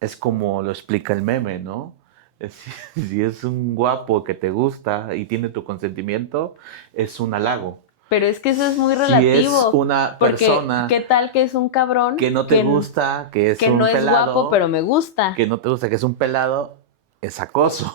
es como lo explica el meme, ¿no? Si es un guapo que te gusta y tiene tu consentimiento, es un halago. Pero es que eso es muy Si es relativo, una porque ¿qué persona tal que es un cabrón que no te gusta, que es que no un es guapo, pelado, pero me gusta? que no te gusta, que es un pelado, es acoso.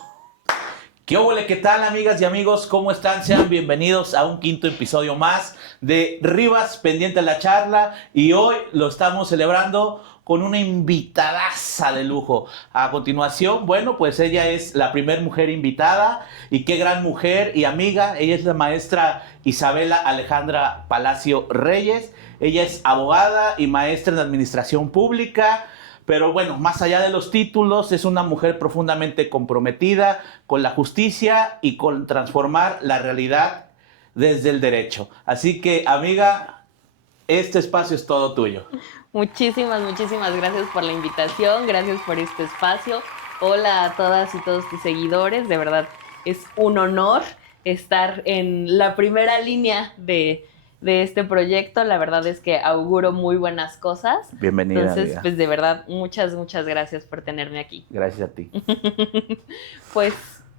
¿Qué óvole? ¿Qué tal, amigas y amigos? ¿Cómo están? Sean bienvenidos a un quinto episodio más de Rivas Pendiente a la Charla. Y hoy lo estamos celebrando con una invitadaza de lujo. A continuación, bueno, pues ella es la primer mujer invitada. Y qué gran mujer y amiga. Ella es la maestra Isabela Alejandra Palacio Reyes. Ella es abogada y maestra en administración pública. Pero bueno, más allá de los títulos, es una mujer profundamente comprometida con la justicia y con transformar la realidad desde el derecho. Así que, amiga, este espacio es todo tuyo. Muchísimas gracias por la invitación, gracias por este espacio. Hola a todas y todos tus seguidores, de verdad es un honor estar en la primera línea de este proyecto. La verdad es que auguro muy buenas cosas. Bienvenida, Entonces, amiga. pues de verdad, muchas gracias por tenerme aquí. Gracias a ti. Pues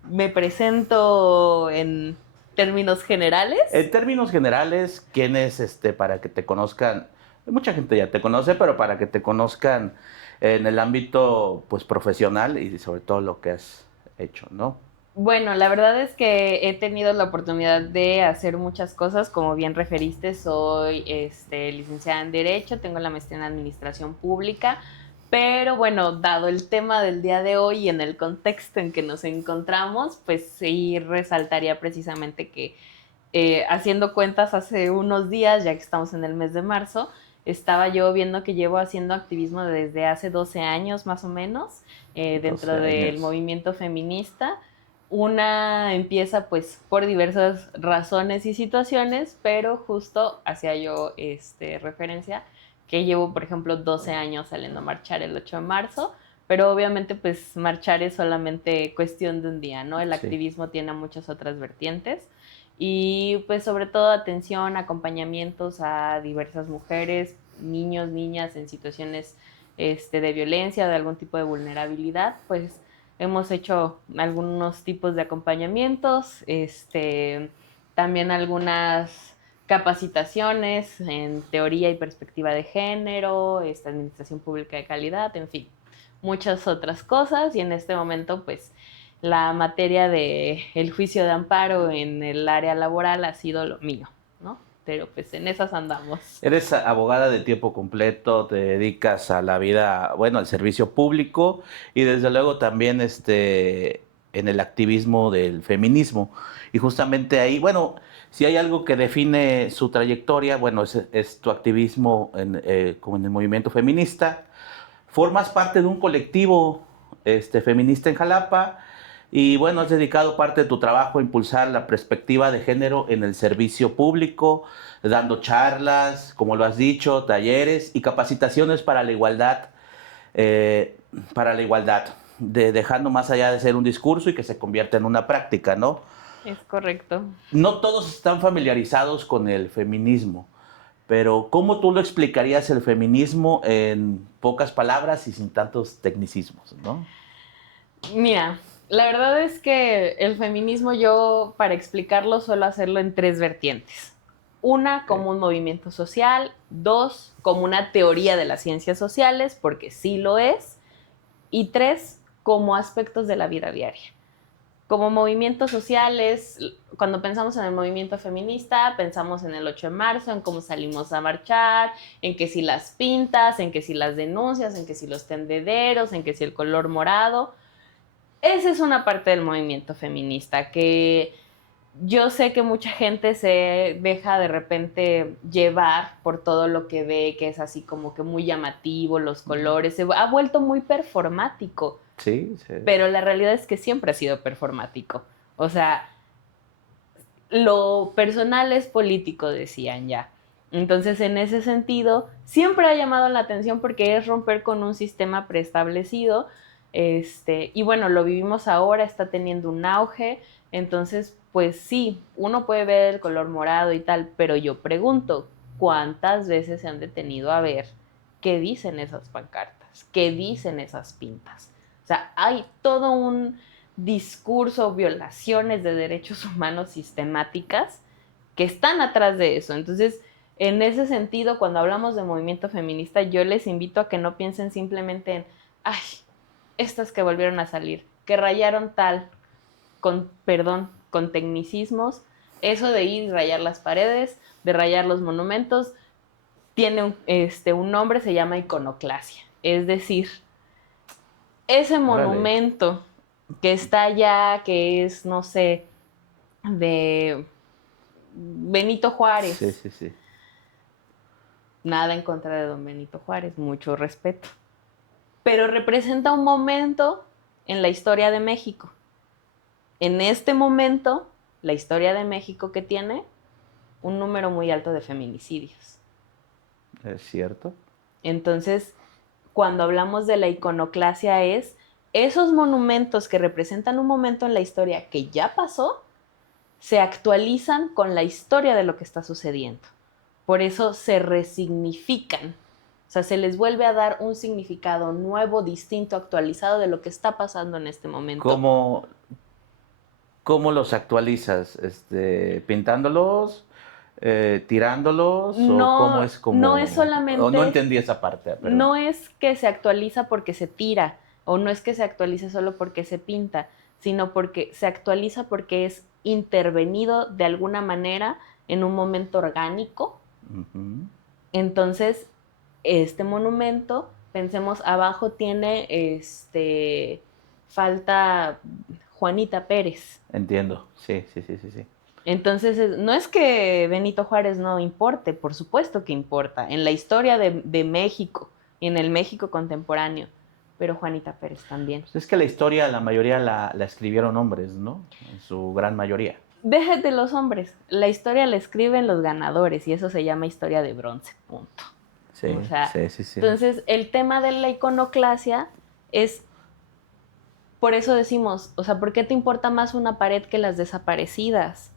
me presento en términos generales. En términos generales, ¿quién es para que te conozcan? Mucha gente ya te conoce, pero para que te conozcan en el ámbito pues profesional y sobre todo lo que has hecho, ¿no? Bueno, la verdad es que he tenido la oportunidad de hacer muchas cosas, como bien referiste, soy licenciada en Derecho, tengo la maestría en Administración Pública, pero bueno, dado el tema del día de hoy y en el contexto en que nos encontramos, pues sí resaltaría precisamente que haciendo cuentas hace unos días, ya que estamos en el mes de marzo, estaba yo viendo que llevo haciendo activismo desde hace 12 años más o menos, 12 dentro del años. movimiento feminista. Una empieza pues por diversas razones y situaciones, pero justo hacía yo referencia que llevo, por ejemplo, 12 años saliendo a marchar el 8 de marzo, pero obviamente pues marchar es solamente cuestión de un día, ¿no? El Sí. activismo tiene muchas otras vertientes y pues sobre todo atención, acompañamientos a diversas mujeres, niños, niñas en situaciones de violencia, de algún tipo de vulnerabilidad, pues hemos hecho algunos tipos de acompañamientos, también algunas capacitaciones en teoría y perspectiva de género, administración pública de calidad, en fin, muchas otras cosas y en este momento pues la materia de el juicio de amparo en el área laboral ha sido lo mío, ¿no? Pero pues en esas andamos. Eres abogada de tiempo completo, te dedicas a la vida, bueno, al servicio público y desde luego también en el activismo del feminismo. Y justamente ahí, bueno, si hay algo que define su trayectoria, bueno, es tu activismo como en el movimiento feminista. Formas parte de un colectivo feminista en Jalapa y bueno, has dedicado parte de tu trabajo a impulsar la perspectiva de género en el servicio público, dando charlas, como lo has dicho, talleres y capacitaciones eh, para la igualdad, dejando más allá de ser un discurso y que se convierta en una práctica, ¿no? Es correcto. No todos están familiarizados con el feminismo, pero ¿cómo tú lo explicarías el feminismo en pocas palabras y sin tantos tecnicismos, ¿no? Mira, la verdad es que el feminismo yo para explicarlo suelo hacerlo en tres vertientes. Una Okay. como un movimiento social, dos como una teoría de las ciencias sociales, porque sí lo es, y tres como aspectos de la vida diaria. Como movimientos sociales, cuando pensamos en el movimiento feminista, pensamos en el 8 de marzo, en cómo salimos a marchar, en que si las pintas, en que si las denuncias, en que si los tendederos, en que si el color morado. Esa es una parte del movimiento feminista que yo sé que mucha gente se deja de repente llevar por todo lo que ve, que es así como que muy llamativo, los colores, se ha vuelto muy performático, Sí, sí. pero la realidad es que siempre ha sido performático. O sea, lo personal es político, decían ya. Entonces, en ese sentido, siempre ha llamado la atención porque es romper con un sistema preestablecido. Y bueno, lo vivimos ahora, está teniendo un auge. Entonces, pues sí, uno puede ver el color morado y tal, pero yo pregunto, ¿cuántas veces se han detenido a ver qué dicen esas pancartas? pintas, qué dicen esas pintas. O sea, hay todo un discurso, violaciones de derechos humanos sistemáticas que están atrás de eso. Entonces, en ese sentido, cuando hablamos de movimiento feminista, yo les invito a que no piensen simplemente en, ay, estas que volvieron a salir, que rayaron tal, con, perdón, con tecnicismos, eso de ir y rayar las paredes, de rayar los monumentos, tiene un nombre, se llama iconoclasia. Es decir, ese monumento que está allá, que es, no sé, de Benito Juárez. Sí, sí, sí. Nada en contra de don Benito Juárez, mucho respeto. Pero representa un momento en la historia de México. En este momento, la historia de México que tiene un número muy alto de feminicidios. Es cierto. Entonces, cuando hablamos de la iconoclasia es esos monumentos que representan un momento en la historia que ya pasó, se actualizan con la historia de lo que está sucediendo. Por eso se resignifican. O sea, se les vuelve a dar un significado nuevo, distinto, actualizado de lo que está pasando en este momento. ¿Cómo los actualizas? ¿Pintándolos? ¿Tirándolos? No, ¿O cómo es como...? no es solamente... O no entendí esa parte. Pero... No es que se actualiza porque se tira, o no es que se actualice solo porque se pinta, sino porque se actualiza porque es intervenido de alguna manera en un momento orgánico. Uh-huh. Entonces, este monumento, pensemos, abajo tiene falta Juanita Pérez. Entiendo, sí. Entonces, no es que Benito Juárez no importe, por supuesto que importa, en la historia de México y en el México contemporáneo, pero Juanita Pérez también. Pues es que la historia, la mayoría la escribieron hombres, ¿no? En su gran mayoría. Déjate los hombres, la historia la escriben los ganadores y eso se llama historia de bronce, punto. Sí, o sea, sí. Entonces, el tema de la iconoclasia es, por eso decimos, o sea, ¿por qué te importa más una pared que las desaparecidas?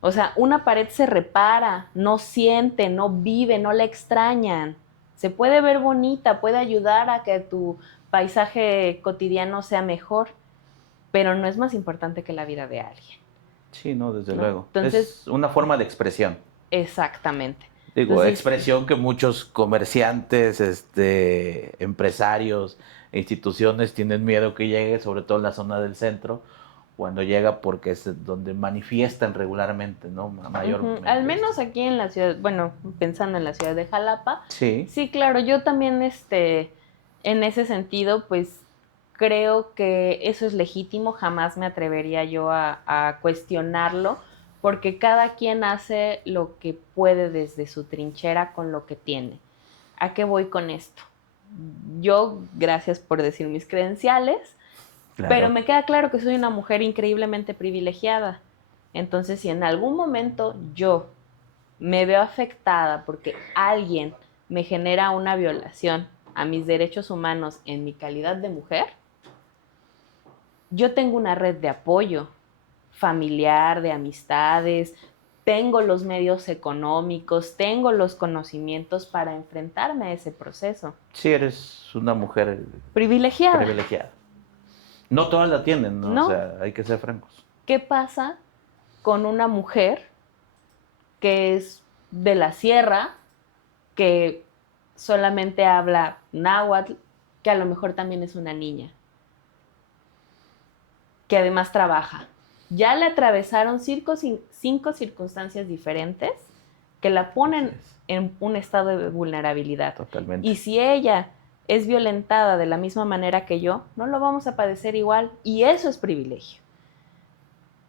O sea, una pared se repara, no siente, no vive, no la extrañan. Se puede ver bonita, puede ayudar a que tu paisaje cotidiano sea mejor, pero no es más importante que la vida de alguien. Sí, no, desde ¿no? luego. Entonces, es una forma de expresión. Exactamente. Digo, Entonces, expresión que muchos comerciantes, empresarios, instituciones tienen miedo que llegue, sobre todo en la zona del centro, cuando llega porque es donde manifiestan regularmente, ¿no? Mayormente. Al menos aquí en la ciudad, bueno, pensando en la ciudad de Jalapa, Sí. Sí, claro, yo también, en ese sentido, pues creo que eso es legítimo, jamás me atrevería yo a cuestionarlo, porque cada quien hace lo que puede desde su trinchera con lo que tiene. ¿A qué voy con esto? Yo, gracias por decir mis credenciales, Claro. pero me queda claro que soy una mujer increíblemente privilegiada. Entonces, si en algún momento yo me veo afectada porque alguien me genera una violación a mis derechos humanos en mi calidad de mujer, yo tengo una red de apoyo familiar, de amistades, tengo los medios económicos, tengo los conocimientos para enfrentarme a ese proceso. Sí, eres una mujer Privilegiada. No todas la tienen, ¿no? No. O sea, hay que ser francos. ¿Qué pasa con una mujer que es de la sierra, que solamente habla náhuatl, que a lo mejor también es una niña, que además trabaja? Ya le atravesaron 5 circunstancias diferentes que la ponen en un estado de vulnerabilidad. Totalmente. Y si ella es violentada de la misma manera que yo, no lo vamos a padecer igual, y eso es privilegio.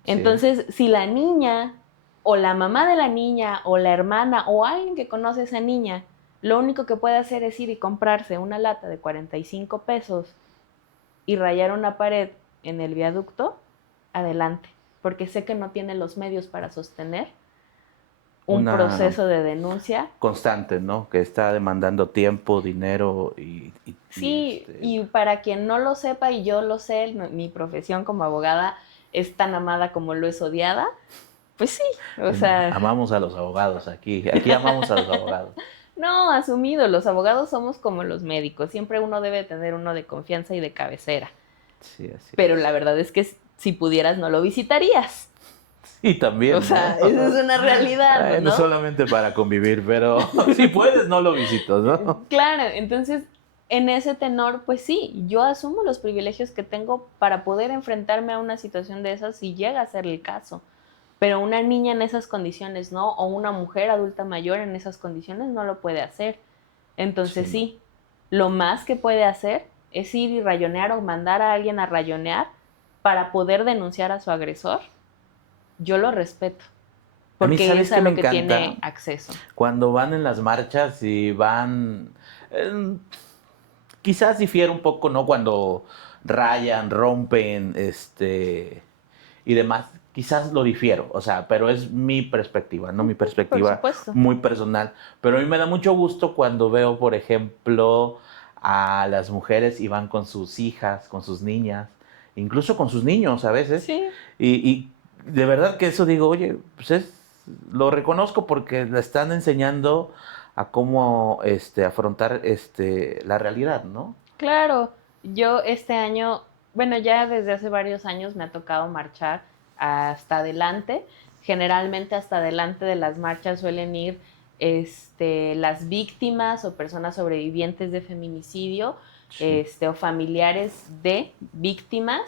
Entonces, si la niña o la mamá de la niña o la hermana o alguien que conoce a esa niña, lo único que puede hacer es ir y comprarse una lata de 45 pesos y rayar una pared en el viaducto, adelante, porque sé que no tiene los medios para sostener un proceso de denuncia constante, ¿no? Que está demandando tiempo, dinero Sí, y para quien no lo sepa, y yo lo sé, mi profesión como abogada es tan amada como lo es odiada, pues sí, o sea... Amamos a los abogados aquí amamos a los abogados. No, asumido, los abogados somos como los médicos, siempre uno debe tener uno de confianza y de cabecera. Sí, así Pero es. la verdad es que si pudieras no lo visitarías. Y también, O sea, ¿no? esa es una realidad, No ¿no? solamente para convivir, pero si puedes, no lo visitas, ¿no? Claro, entonces en ese tenor, pues sí, yo asumo los privilegios que tengo para poder enfrentarme a una situación de esas si llega a ser el caso. Pero una niña en esas condiciones no, o una mujer adulta mayor en esas condiciones no lo puede hacer. Sí, Entonces no. sí, lo más que puede hacer es ir y rayonear o mandar a alguien a rayonear para poder denunciar a su agresor. Yo lo respeto, A mí, porque ¿sabes es a qué me lo que encanta? tiene acceso. Cuando van en las marchas y van... quizás difiere un poco, ¿no? Cuando rayan, rompen, y demás. Quizás lo difiero, o sea, pero es mi perspectiva, ¿no? Mi Por perspectiva supuesto. muy personal. Pero a mí me da mucho gusto cuando veo, por ejemplo, a las mujeres y van con sus hijas, con sus niñas, incluso con sus niños a veces. Sí, Y de verdad que eso digo, oye, pues lo reconozco porque le están enseñando a cómo afrontar la realidad, ¿no? claro. Yo este año, bueno, ya desde hace varios años me ha tocado marchar hasta adelante. Generalmente hasta adelante de las marchas suelen ir las víctimas o personas sobrevivientes de feminicidio, Sí. o familiares de víctimas.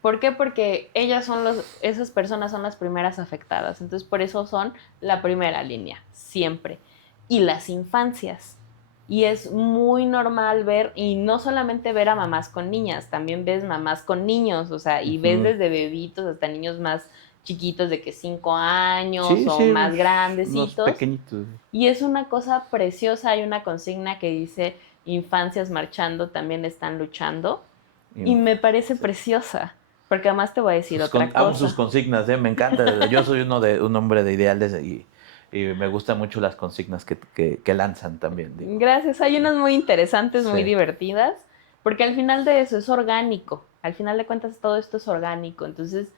¿Por qué? Porque esas personas son las primeras afectadas. Entonces, por eso son la primera línea, siempre. Y las infancias. Y es muy normal ver, y no solamente ver a mamás con niñas, también ves mamás con niños, o sea, y ves Ujú. desde bebitos hasta niños más chiquitos de que 5 años Sí, o sí, más unos grandecitos. pequeñitos. Y es una cosa preciosa, hay una consigna que dice, infancias marchando también están luchando, y me parece Sí. preciosa, porque además te voy a decir otra Amo sus cosa. consignas, me encanta. Yo soy un hombre de ideales y me gustan mucho las consignas que lanzan también, digo. Gracias, hay Sí. unas muy interesantes, muy Sí. divertidas, porque al final de eso es orgánico, al final de cuentas todo esto es orgánico, entonces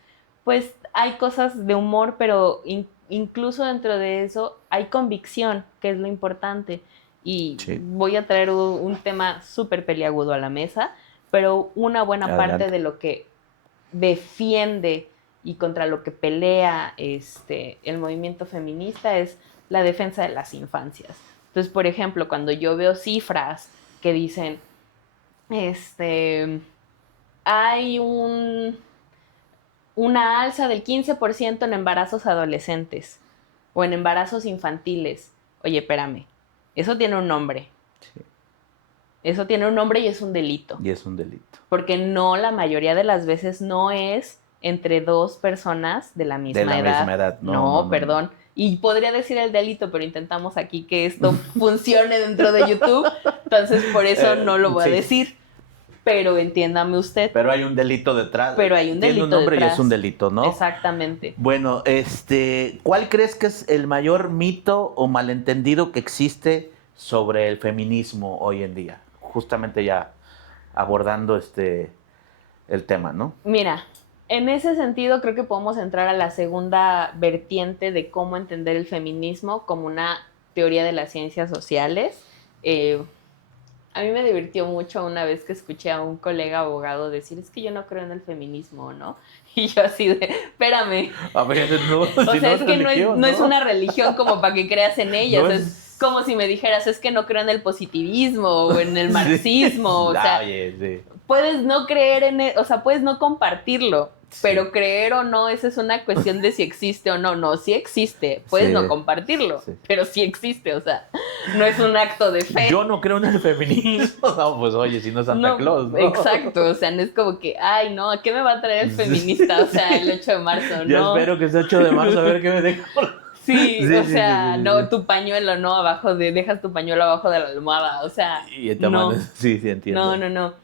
pues hay cosas de humor, pero incluso dentro de eso hay convicción, que es lo importante, y Sí. voy a traer un tema súper peliagudo a la mesa, pero una buena parte Adelante. de lo que defiende y contra lo que pelea el movimiento feminista es la defensa de las infancias. Entonces, por ejemplo, cuando yo veo cifras que dicen, hay una alza del 15% en embarazos adolescentes o en embarazos infantiles. Oye, espérame, eso tiene un nombre. Sí. Eso tiene un nombre y es un delito. Y es un delito. Porque no, la mayoría de las veces no es entre dos personas de la De misma la edad. misma edad. No, no, No, no, no. perdón. Y podría decir el delito, pero intentamos aquí que esto funcione dentro de YouTube. Entonces, por eso no lo voy a Sí. decir. Pero entiéndame usted. Pero hay un delito detrás. Pero hay un Tiene un delito nombre y es un detrás. delito, ¿no? Exactamente. Bueno, ¿cuál crees que es el mayor mito o malentendido que existe sobre el feminismo hoy en día? Justamente ya abordando el tema, ¿no? Mira, en ese sentido creo que podemos entrar a la segunda vertiente de cómo entender el feminismo como una teoría de las ciencias sociales. A mí me divirtió mucho una vez que escuché a un colega abogado decir, es que yo no creo en el feminismo, ¿no? Y yo así de, espérame. A ver, no, O si sea, no es es que religión, no es ¿no? una religión como para que creas en ella. O No sea, es es... como si me dijeras, es que no creo en el positivismo o en el marxismo. O sea, Oye, sí. puedes no creer o sea, puedes no compartirlo, Sí, pero creer o no, esa es una cuestión de si existe o no. No, sí existe, puedes no sí, compartirlo, sí. pero sí existe, o sea, no es un acto de fe. Yo no creo en el feminismo. No, pues oye, si no es Santa No, Claus, ¿no? exacto, o sea, no es como que, ay, no, ¿a qué me va a traer el feminista? O sea, el 8 de marzo, Ya no. espero que sea 8 de marzo a ver qué me dejo. Sí, Sí, o sí, sí, sea, sí, no, sí. tu pañuelo, no, dejas tu pañuelo abajo de la almohada, o sea, Y el tamaño, no, sí, sí, no, entiendo. no, no.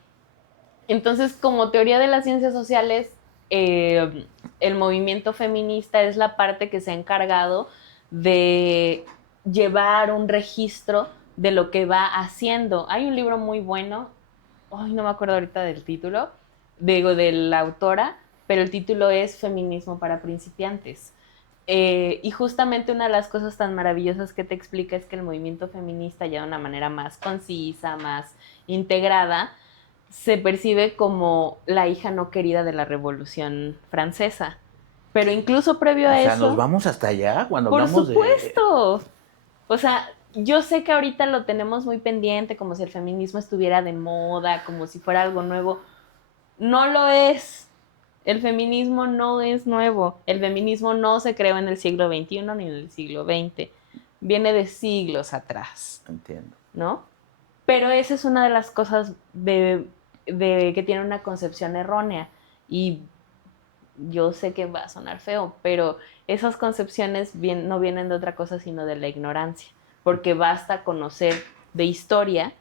Entonces, como teoría de las ciencias sociales, el movimiento feminista es la parte que se ha encargado de llevar un registro de lo que va haciendo. Hay un libro muy bueno, ay, no me acuerdo ahorita del título, digo, de la autora, pero el título es Feminismo para principiantes. Y justamente una de las cosas tan maravillosas que te explica es que el movimiento feminista, ya de una manera más concisa, más integrada, se percibe como la hija no querida de la Revolución Francesa. Pero incluso previo O a sea, eso... nos vamos hasta allá cuando Por hablamos de... supuesto. O sea, yo sé que ahorita lo tenemos muy pendiente, como si el feminismo estuviera de moda, como si fuera algo nuevo. No lo es. El feminismo no es nuevo. El feminismo no se creó en el siglo XXI ni en el siglo XX. Viene de siglos atrás, Entiendo. ¿no? Pero esa es una de las cosas de que tiene una concepción errónea. Y yo sé que va a sonar feo, pero esas concepciones no vienen de otra cosa sino de la ignorancia, porque basta conocer de historia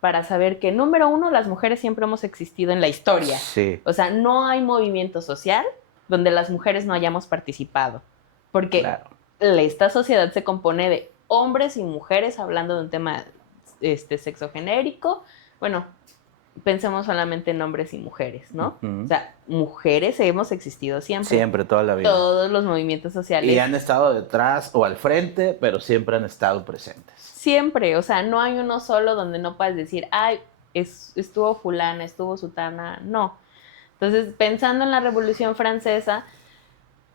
para saber que, número uno, las mujeres siempre hemos existido en la historia. Sí. O sea, no hay movimiento social donde las mujeres no hayamos participado, porque Claro. esta sociedad se compone de hombres y mujeres hablando de un tema sexogenérico. Bueno, pensemos solamente en hombres y mujeres, ¿no? Uh-huh. O sea, mujeres hemos existido siempre. Siempre, toda la vida. Todos los movimientos sociales. Y han estado detrás o al frente, pero siempre han estado presentes. Siempre, o sea, no hay uno solo donde no puedas decir, ay, estuvo fulana, estuvo sutana, no. Entonces, pensando en la Revolución Francesa,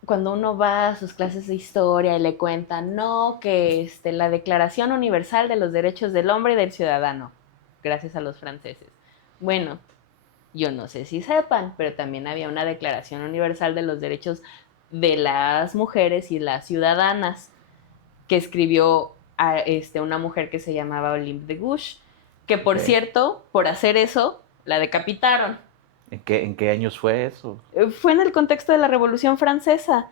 cuando uno va a sus clases de historia y le cuentan, no, que la Declaración Universal de los Derechos del Hombre y del Ciudadano, gracias a los franceses. Bueno, yo no sé si sepan, pero también había una Declaración Universal de los Derechos de las Mujeres y las Ciudadanas, que escribió una mujer que se llamaba Olympe de Gouges, que por cierto, por hacer eso, la decapitaron. ¿En qué años fue eso? Fue en el contexto de la Revolución Francesa.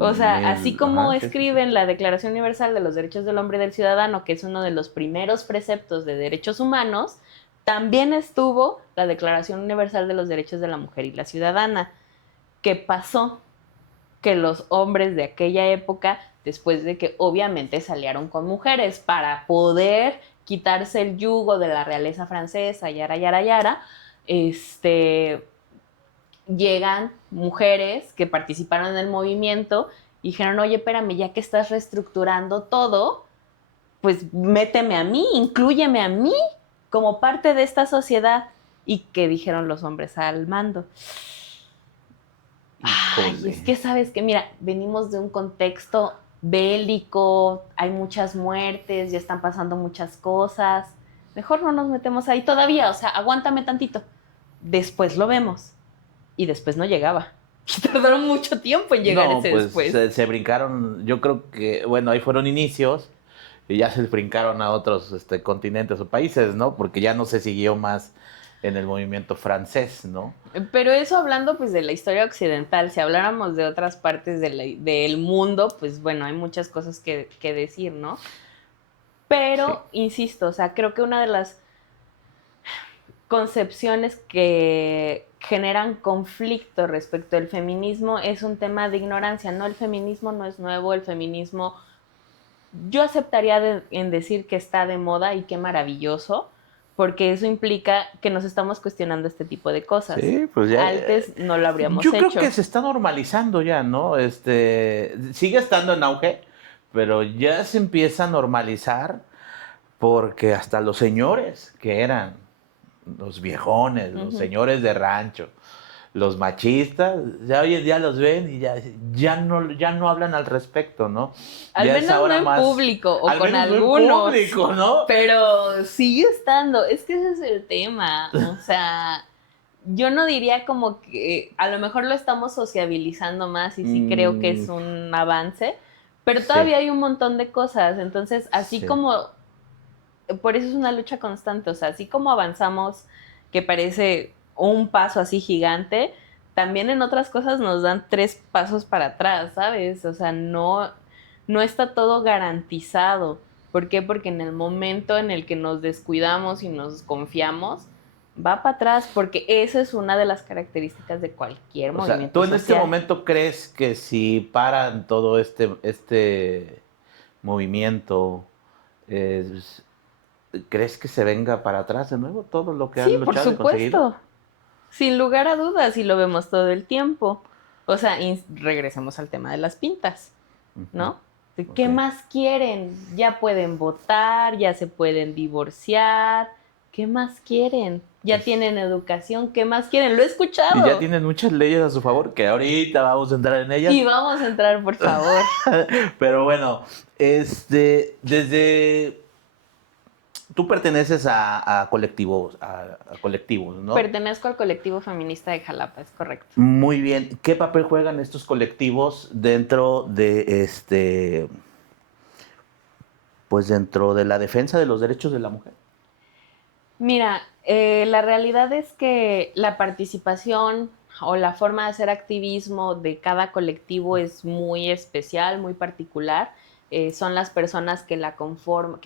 O sea, así como escriben la Declaración Universal de los Derechos del Hombre y del Ciudadano, que es uno de los primeros preceptos de derechos humanos, también estuvo la Declaración Universal de los Derechos de la Mujer y la Ciudadana. ¿Qué pasó? Que los hombres de aquella época, después de que obviamente salieron con mujeres para poder quitarse el yugo de la realeza francesa, yara, yara, yara, llegan mujeres que participaron en el movimiento y dijeron, oye, espérame, ya que estás reestructurando todo, pues méteme a mí, inclúyeme a mí como parte de esta sociedad. ¿Y qué dijeron los hombres al mando? Ay, es que sabes que, mira, venimos de un contexto bélico, hay muchas muertes, ya están pasando muchas cosas. Mejor no nos metemos ahí todavía, o sea, aguántame tantito. Después lo vemos. Y después no llegaba. Y tardaron mucho tiempo en llegar ese pues, después. Se brincaron, yo creo que, bueno, ahí fueron inicios y ya se brincaron a otros continentes o países, ¿no? Porque ya no se siguió más en el movimiento francés, ¿no? Pero eso hablando pues de la historia occidental, si habláramos de otras partes del mundo, pues bueno, hay muchas cosas que decir, ¿no? Pero, sí, insisto, o sea, creo que una de las concepciones que generan conflicto respecto al feminismo es un tema de ignorancia, ¿no? El feminismo no es nuevo, el feminismo, yo aceptaría en decir que está de moda y qué maravilloso, porque eso implica que nos estamos cuestionando este tipo de cosas. Sí, pues ya. Antes no lo habríamos hecho. Yo creo que se está normalizando ya, ¿no? Sigue estando en auge, pero ya se empieza a normalizar porque hasta los señores que eran los viejones, los señores de rancho, los machistas, ya hoy en día los ven y ya no hablan al respecto, ¿no? Al ya menos no en público o con algunos. En público, ¿no? Pero sigue estando, es que ese es el tema, o sea, yo no diría como que a lo mejor lo estamos sociabilizando más y sí creo que es un avance, pero todavía hay un montón de cosas, entonces así como, por eso es una lucha constante, o sea, así como avanzamos, que parece un paso así gigante, también en otras cosas nos dan 3 pasos para atrás, ¿sabes? O sea, no está todo garantizado. ¿Por qué? Porque en el momento en el que nos descuidamos y nos confiamos, va para atrás, porque esa es una de las características de cualquier movimiento social. ¿Tú en este momento crees que si paran todo este movimiento, crees que se venga para atrás de nuevo todo lo que han luchado y conseguido? Sin lugar a dudas, y lo vemos todo el tiempo. O sea, regresemos al tema de las pintas. ¿no? Ok. ¿Qué más quieren? Ya pueden votar, ya se pueden divorciar. ¿Qué más quieren? Ya tienen educación. ¿Qué más quieren? Lo he Y ya escuchado. tienen muchas leyes a su favor, que ahorita vamos a entrar en ellas. Y vamos a entrar, por favor. Pero bueno, desde tú perteneces a colectivos, a colectivos, ¿no? Pertenezco al colectivo feminista de Jalapa, es correcto. Muy bien. ¿Qué papel juegan estos colectivos dentro de pues dentro de la defensa de los derechos de la mujer? Mira, la realidad es que la participación o la forma de hacer activismo de cada colectivo es muy especial, muy particular. Son las personas que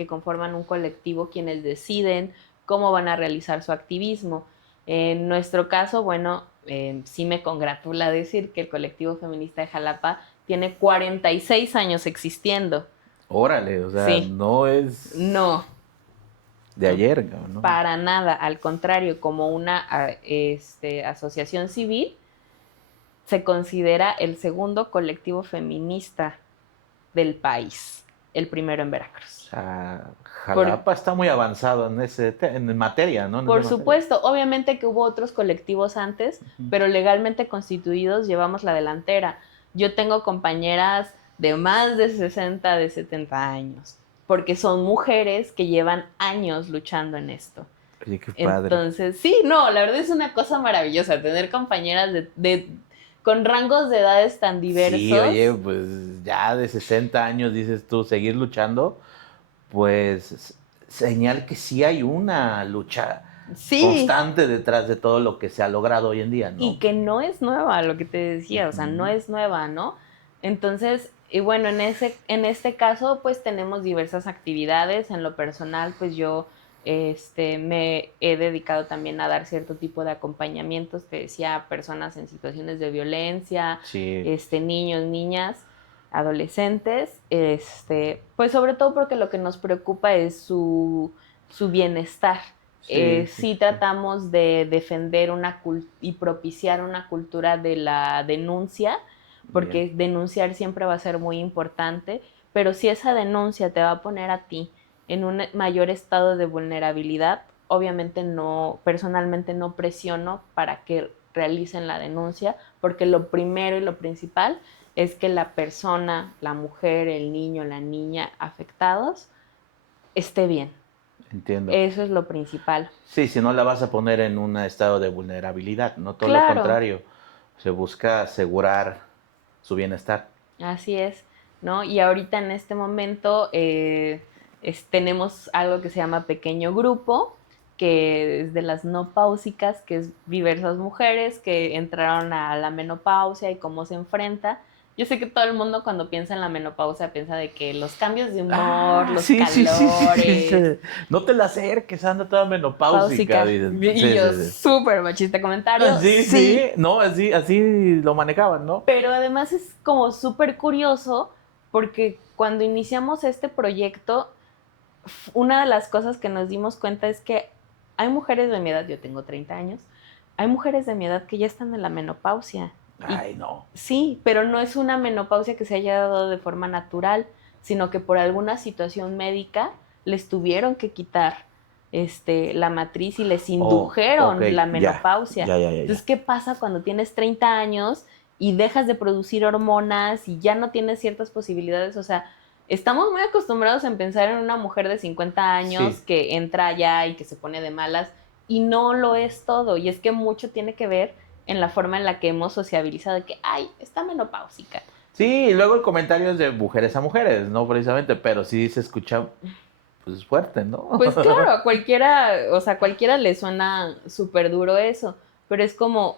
conforman un colectivo quienes deciden cómo van a realizar su activismo. En nuestro caso, bueno, sí me congratula decir que el colectivo feminista de Jalapa tiene 46 años existiendo. Órale, o sea, Sí, no es no, de ayer, ¿no? para nada, al contrario, como una asociación civil, se considera el segundo colectivo feminista del país, el primero en O Veracruz. sea, Por, Jalapa está muy avanzado en materia, ¿no? En esa por materia. supuesto, obviamente que hubo otros colectivos antes, Ujú. pero legalmente constituidos llevamos la delantera. Yo tengo compañeras de más de 60, de 70 años, porque son mujeres que llevan años luchando en esto. Oye, qué padre. Entonces, sí, no, la verdad es una cosa maravillosa tener compañeras con rangos de edades tan Sí, oye, diversos. pues ya de 60 años dices tú, seguir luchando, pues señal que sí hay una lucha Sí, constante detrás de todo lo que se ha logrado hoy en día, y ¿no? que no es nueva, lo que te decía, o sea, no Ujú. es nueva, ¿no? Entonces, y bueno, en este caso, pues tenemos diversas actividades. En lo personal, pues yo me he dedicado también a dar cierto tipo de acompañamientos, te decía, a personas en situaciones de violencia, Sí, niños, niñas, adolescentes, pues sobre todo porque lo que nos preocupa es su bienestar. sí, sí, Sí sí. tratamos de defender y propiciar una cultura de la denuncia, Bien, porque denunciar siempre va a ser muy importante, pero si esa denuncia te va a poner a ti en un mayor estado de vulnerabilidad, obviamente no, personalmente no presiono para que realicen la denuncia, porque lo primero y lo principal es que la persona, la mujer, el niño, la niña afectados esté bien. entiendo. Eso es lo principal. Sí, si no la vas a poner en un estado de vulnerabilidad, no todo lo Claro, contrario. Se busca asegurar su bienestar. así es, ¿no? Y ahorita en este momento tenemos algo que se llama pequeño grupo, que es de las no páusicas, que es diversas mujeres que entraron a la menopausia y cómo se enfrenta. Yo sé que todo el mundo cuando piensa en la menopausia piensa de que los cambios de humor, Ah, los sí, sí, sí, sí, sí, sí. calores, No te la acerques, anda toda menopáusica, pausica. dicen. Y Sí, yo, sí, sí. súper machista comentario, Sí, sí, sí, no, así lo manejaban, ¿no? pero además es como súper curioso porque cuando iniciamos este proyecto, una de las cosas que nos dimos cuenta es que hay mujeres de mi edad, yo tengo 30 años, hay mujeres de mi edad que ya están en la menopausia. Y Ay, no. sí, pero no es una menopausia que se haya dado de forma natural, sino que por alguna situación médica les tuvieron que quitar la matriz y les Oh, ok, indujeron la ya, menopausia. ya. Entonces, ¿qué pasa cuando tienes 30 años y dejas de producir hormonas y ya no tienes ciertas posibilidades? O sea, estamos muy acostumbrados en pensar en una mujer de 50 años Sí, que entra allá y que se pone de malas y no lo es todo. Y es que mucho tiene que ver en la forma en la que hemos sociabilizado de que, ay, está menopáusica. sí, y luego el comentario es de mujeres a mujeres, no precisamente, pero sí se escucha, pues fuerte, ¿no? Pues claro, a cualquiera, o sea, a cualquiera le suena súper duro eso, pero es como,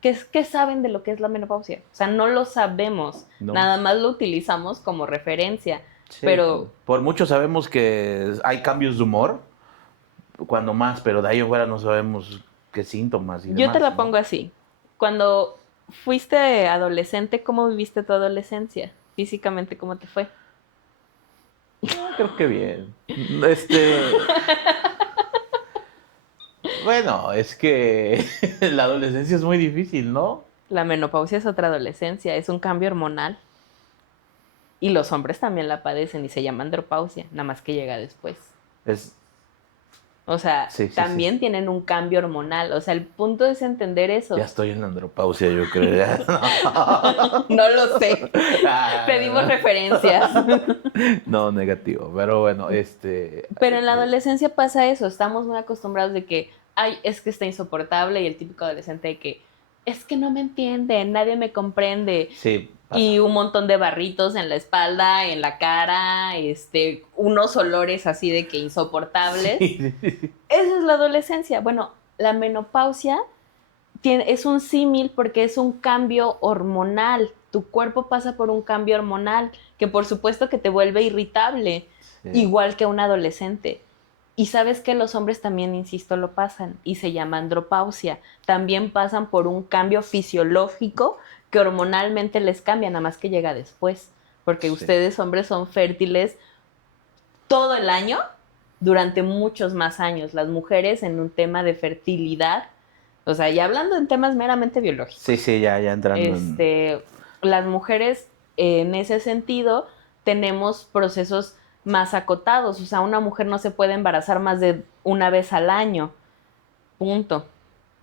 ¿qué saben de lo que es la menopausia? O sea, no lo sabemos, No. nada más lo utilizamos como referencia, Sí, pero por mucho sabemos que hay cambios de humor, cuando más, pero de ahí en fuera no sabemos qué síntomas y yo te demás, la ¿no? pongo así. Cuando fuiste adolescente, ¿cómo viviste tu adolescencia? Físicamente, ¿cómo te fue? Creo que bien. Bueno, es que la adolescencia es muy difícil, ¿no? La menopausia es otra adolescencia, es un cambio hormonal. Y los hombres también la padecen y se llama andropausia, nada más que llega después. O sea, también tienen un cambio hormonal. O sea, el punto es entender eso. Ya estoy en la andropausia, yo creo. No lo sé. Pedimos referencias. No, negativo. Pero bueno, Pero en la adolescencia pasa eso. Estamos muy acostumbrados de que, ay, es que está insoportable. Y el típico adolescente de que, es que no me entiende, nadie me comprende. Sí. Pasa. Y un montón de barritos en la espalda, en la cara, unos olores así de que insoportables. Sí. Esa es la adolescencia. Bueno, la menopausia es un símil porque es un cambio hormonal. Tu cuerpo pasa por un cambio hormonal que por supuesto que te vuelve irritable, igual que un adolescente. Y sabes que los hombres también, insisto, lo pasan y se llama andropausia. También pasan por un cambio fisiológico que hormonalmente les cambia, nada más que llega después. Porque ustedes, hombres, son fértiles todo el año durante muchos más años. Las mujeres en un tema de fertilidad, o sea, ya hablando en temas meramente biológicos. Sí, ya entrando las mujeres en ese sentido tenemos procesos más acotados. O sea, una mujer no se puede embarazar más de una vez al año. Punto.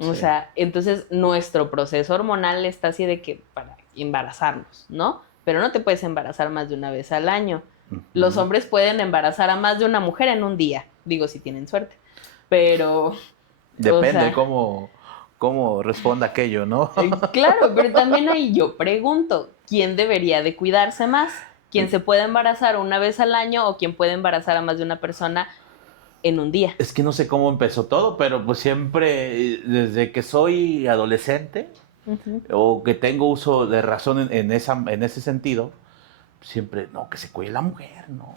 O sea, entonces nuestro proceso hormonal está así de que para embarazarnos, ¿no? Pero no te puedes embarazar más de una vez al año. Los hombres pueden embarazar a más de una mujer en un día, digo si tienen suerte, pero... Depende cómo responda aquello, ¿no? Claro, pero también ahí yo pregunto, ¿quién debería de cuidarse más? ¿Quién se puede embarazar una vez al año o quién puede embarazar a más de una persona en un día? Es que no sé cómo empezó todo, pero pues siempre, desde que soy adolescente o que tengo uso de razón en ese sentido, siempre, no, que se cuide la mujer, ¿no?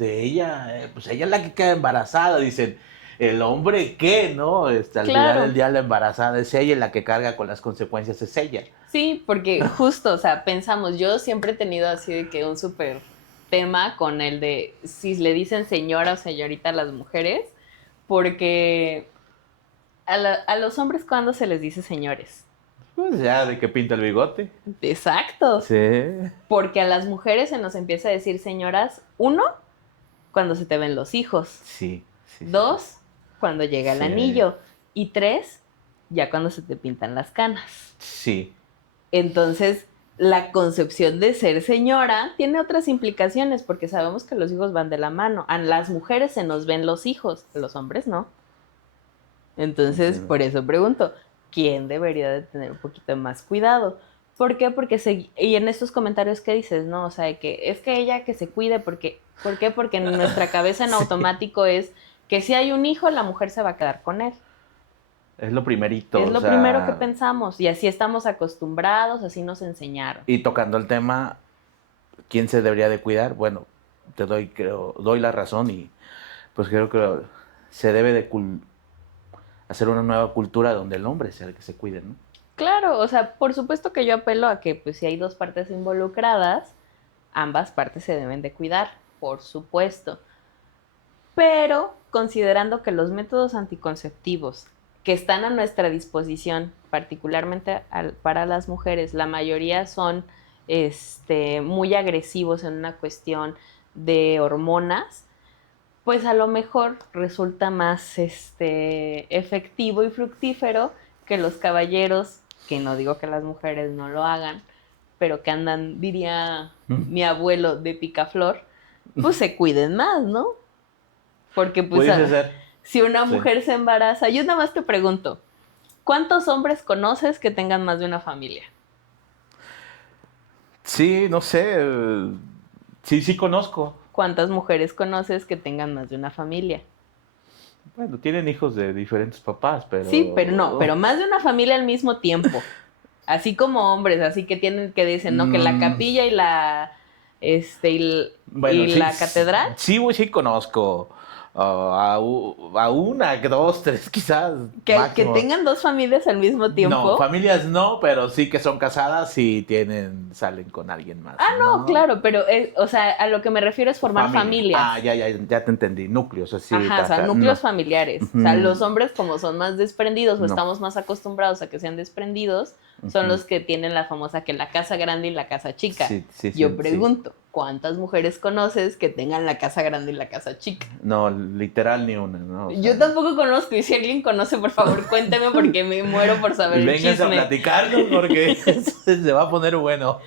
Ella es la que queda embarazada, dicen, el hombre, ¿qué, no? Al final del día la embarazada es ella y la que carga con las consecuencias es ella. Sí, porque justo, o sea, pensamos, yo siempre he tenido así de que un súper tema con el de si le dicen señora o señorita a las mujeres, porque a los hombres, ¿cuándo se les dice señores? Pues ya de que pinta el bigote. Exacto. Sí. Porque a las mujeres se nos empieza a decir señoras, 1, cuando se te ven los hijos. Sí. 2, cuando llega el anillo. Y 3, ya cuando se te pintan las canas. Sí. Entonces, la concepción de ser señora tiene otras implicaciones, porque sabemos que los hijos van de la mano. A las mujeres se nos ven los hijos, a los hombres no. Entonces, por eso pregunto, ¿quién debería de tener un poquito más cuidado? ¿Por qué? Porque y en estos comentarios que dices, ¿no? O sea, que es que ella que se cuide, ¿por qué? Porque en nuestra cabeza en automático es que si hay un hijo, la mujer se va a quedar con él. Es lo primerito. Es lo primero que pensamos y así estamos acostumbrados, así nos enseñaron. Y tocando el tema, ¿quién se debería de cuidar? Bueno, doy la razón y pues creo que se debe de hacer una nueva cultura donde el hombre sea el que se cuide, ¿no? Claro, o sea, por supuesto que yo apelo a que pues si hay 2 partes involucradas, ambas partes se deben de cuidar, por supuesto. Pero considerando que los métodos anticonceptivos que están a nuestra disposición, particularmente para las mujeres, la mayoría son muy agresivos en una cuestión de hormonas, pues a lo mejor resulta más efectivo y fructífero que los caballeros, que no digo que las mujeres no lo hagan, pero que andan, diría mi abuelo, de picaflor, pues se cuiden más, ¿no? Porque pues si una mujer se embaraza, yo nada más te pregunto, ¿cuántos hombres conoces que tengan más de una familia? Sí, no sé, sí conozco. ¿Cuántas mujeres conoces que tengan más de una familia? Bueno, tienen hijos de diferentes papás, pero... Sí, pero más de una familia al mismo tiempo. Así como hombres, así que dicen, ¿no? Que la capilla y la la catedral. Sí, sí conozco. A una, 2, 3 quizás. Que tengan 2 familias al mismo tiempo. No, familias no, pero sí que son casadas y salen con alguien más. No, claro, pero o sea, a lo que me refiero es formar familias. Ya te entendí, núcleos así. Ajá, o sea, núcleos familiares. O sea, los hombres como son más desprendidos o estamos más acostumbrados a que sean desprendidos, son los que tienen la famosa que la casa grande y la casa chica. Sí, yo pregunto. ¿cuántas mujeres conoces que tengan la casa grande y la casa chica? No, literal ni una, ¿no? O sea, Yo tampoco conozco, y si alguien conoce, por favor, cuénteme porque me muero por saber el vénganse a chisme. platicarnos porque se va a poner bueno.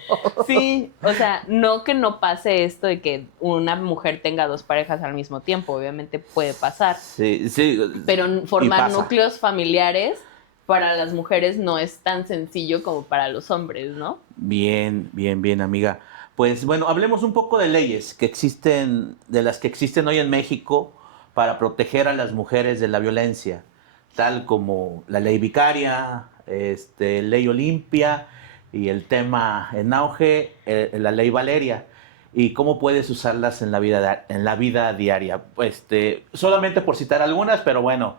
Sí, o sea, no que no pase esto de que una mujer tenga dos parejas al mismo tiempo, obviamente puede pasar, Sí, sí. pero Y formar pasa. núcleos familiares para las mujeres no es tan sencillo como para los hombres, ¿no? Bien, bien, bien, amiga. Pues bueno, hablemos un poco de leyes que existen, de las que existen hoy en México para proteger a las mujeres de la violencia, tal como la ley vicaria, ley Olimpia y el tema en auge, la ley Valeria, y cómo puedes usarlas en la vida diaria. Solamente por citar algunas, pero bueno,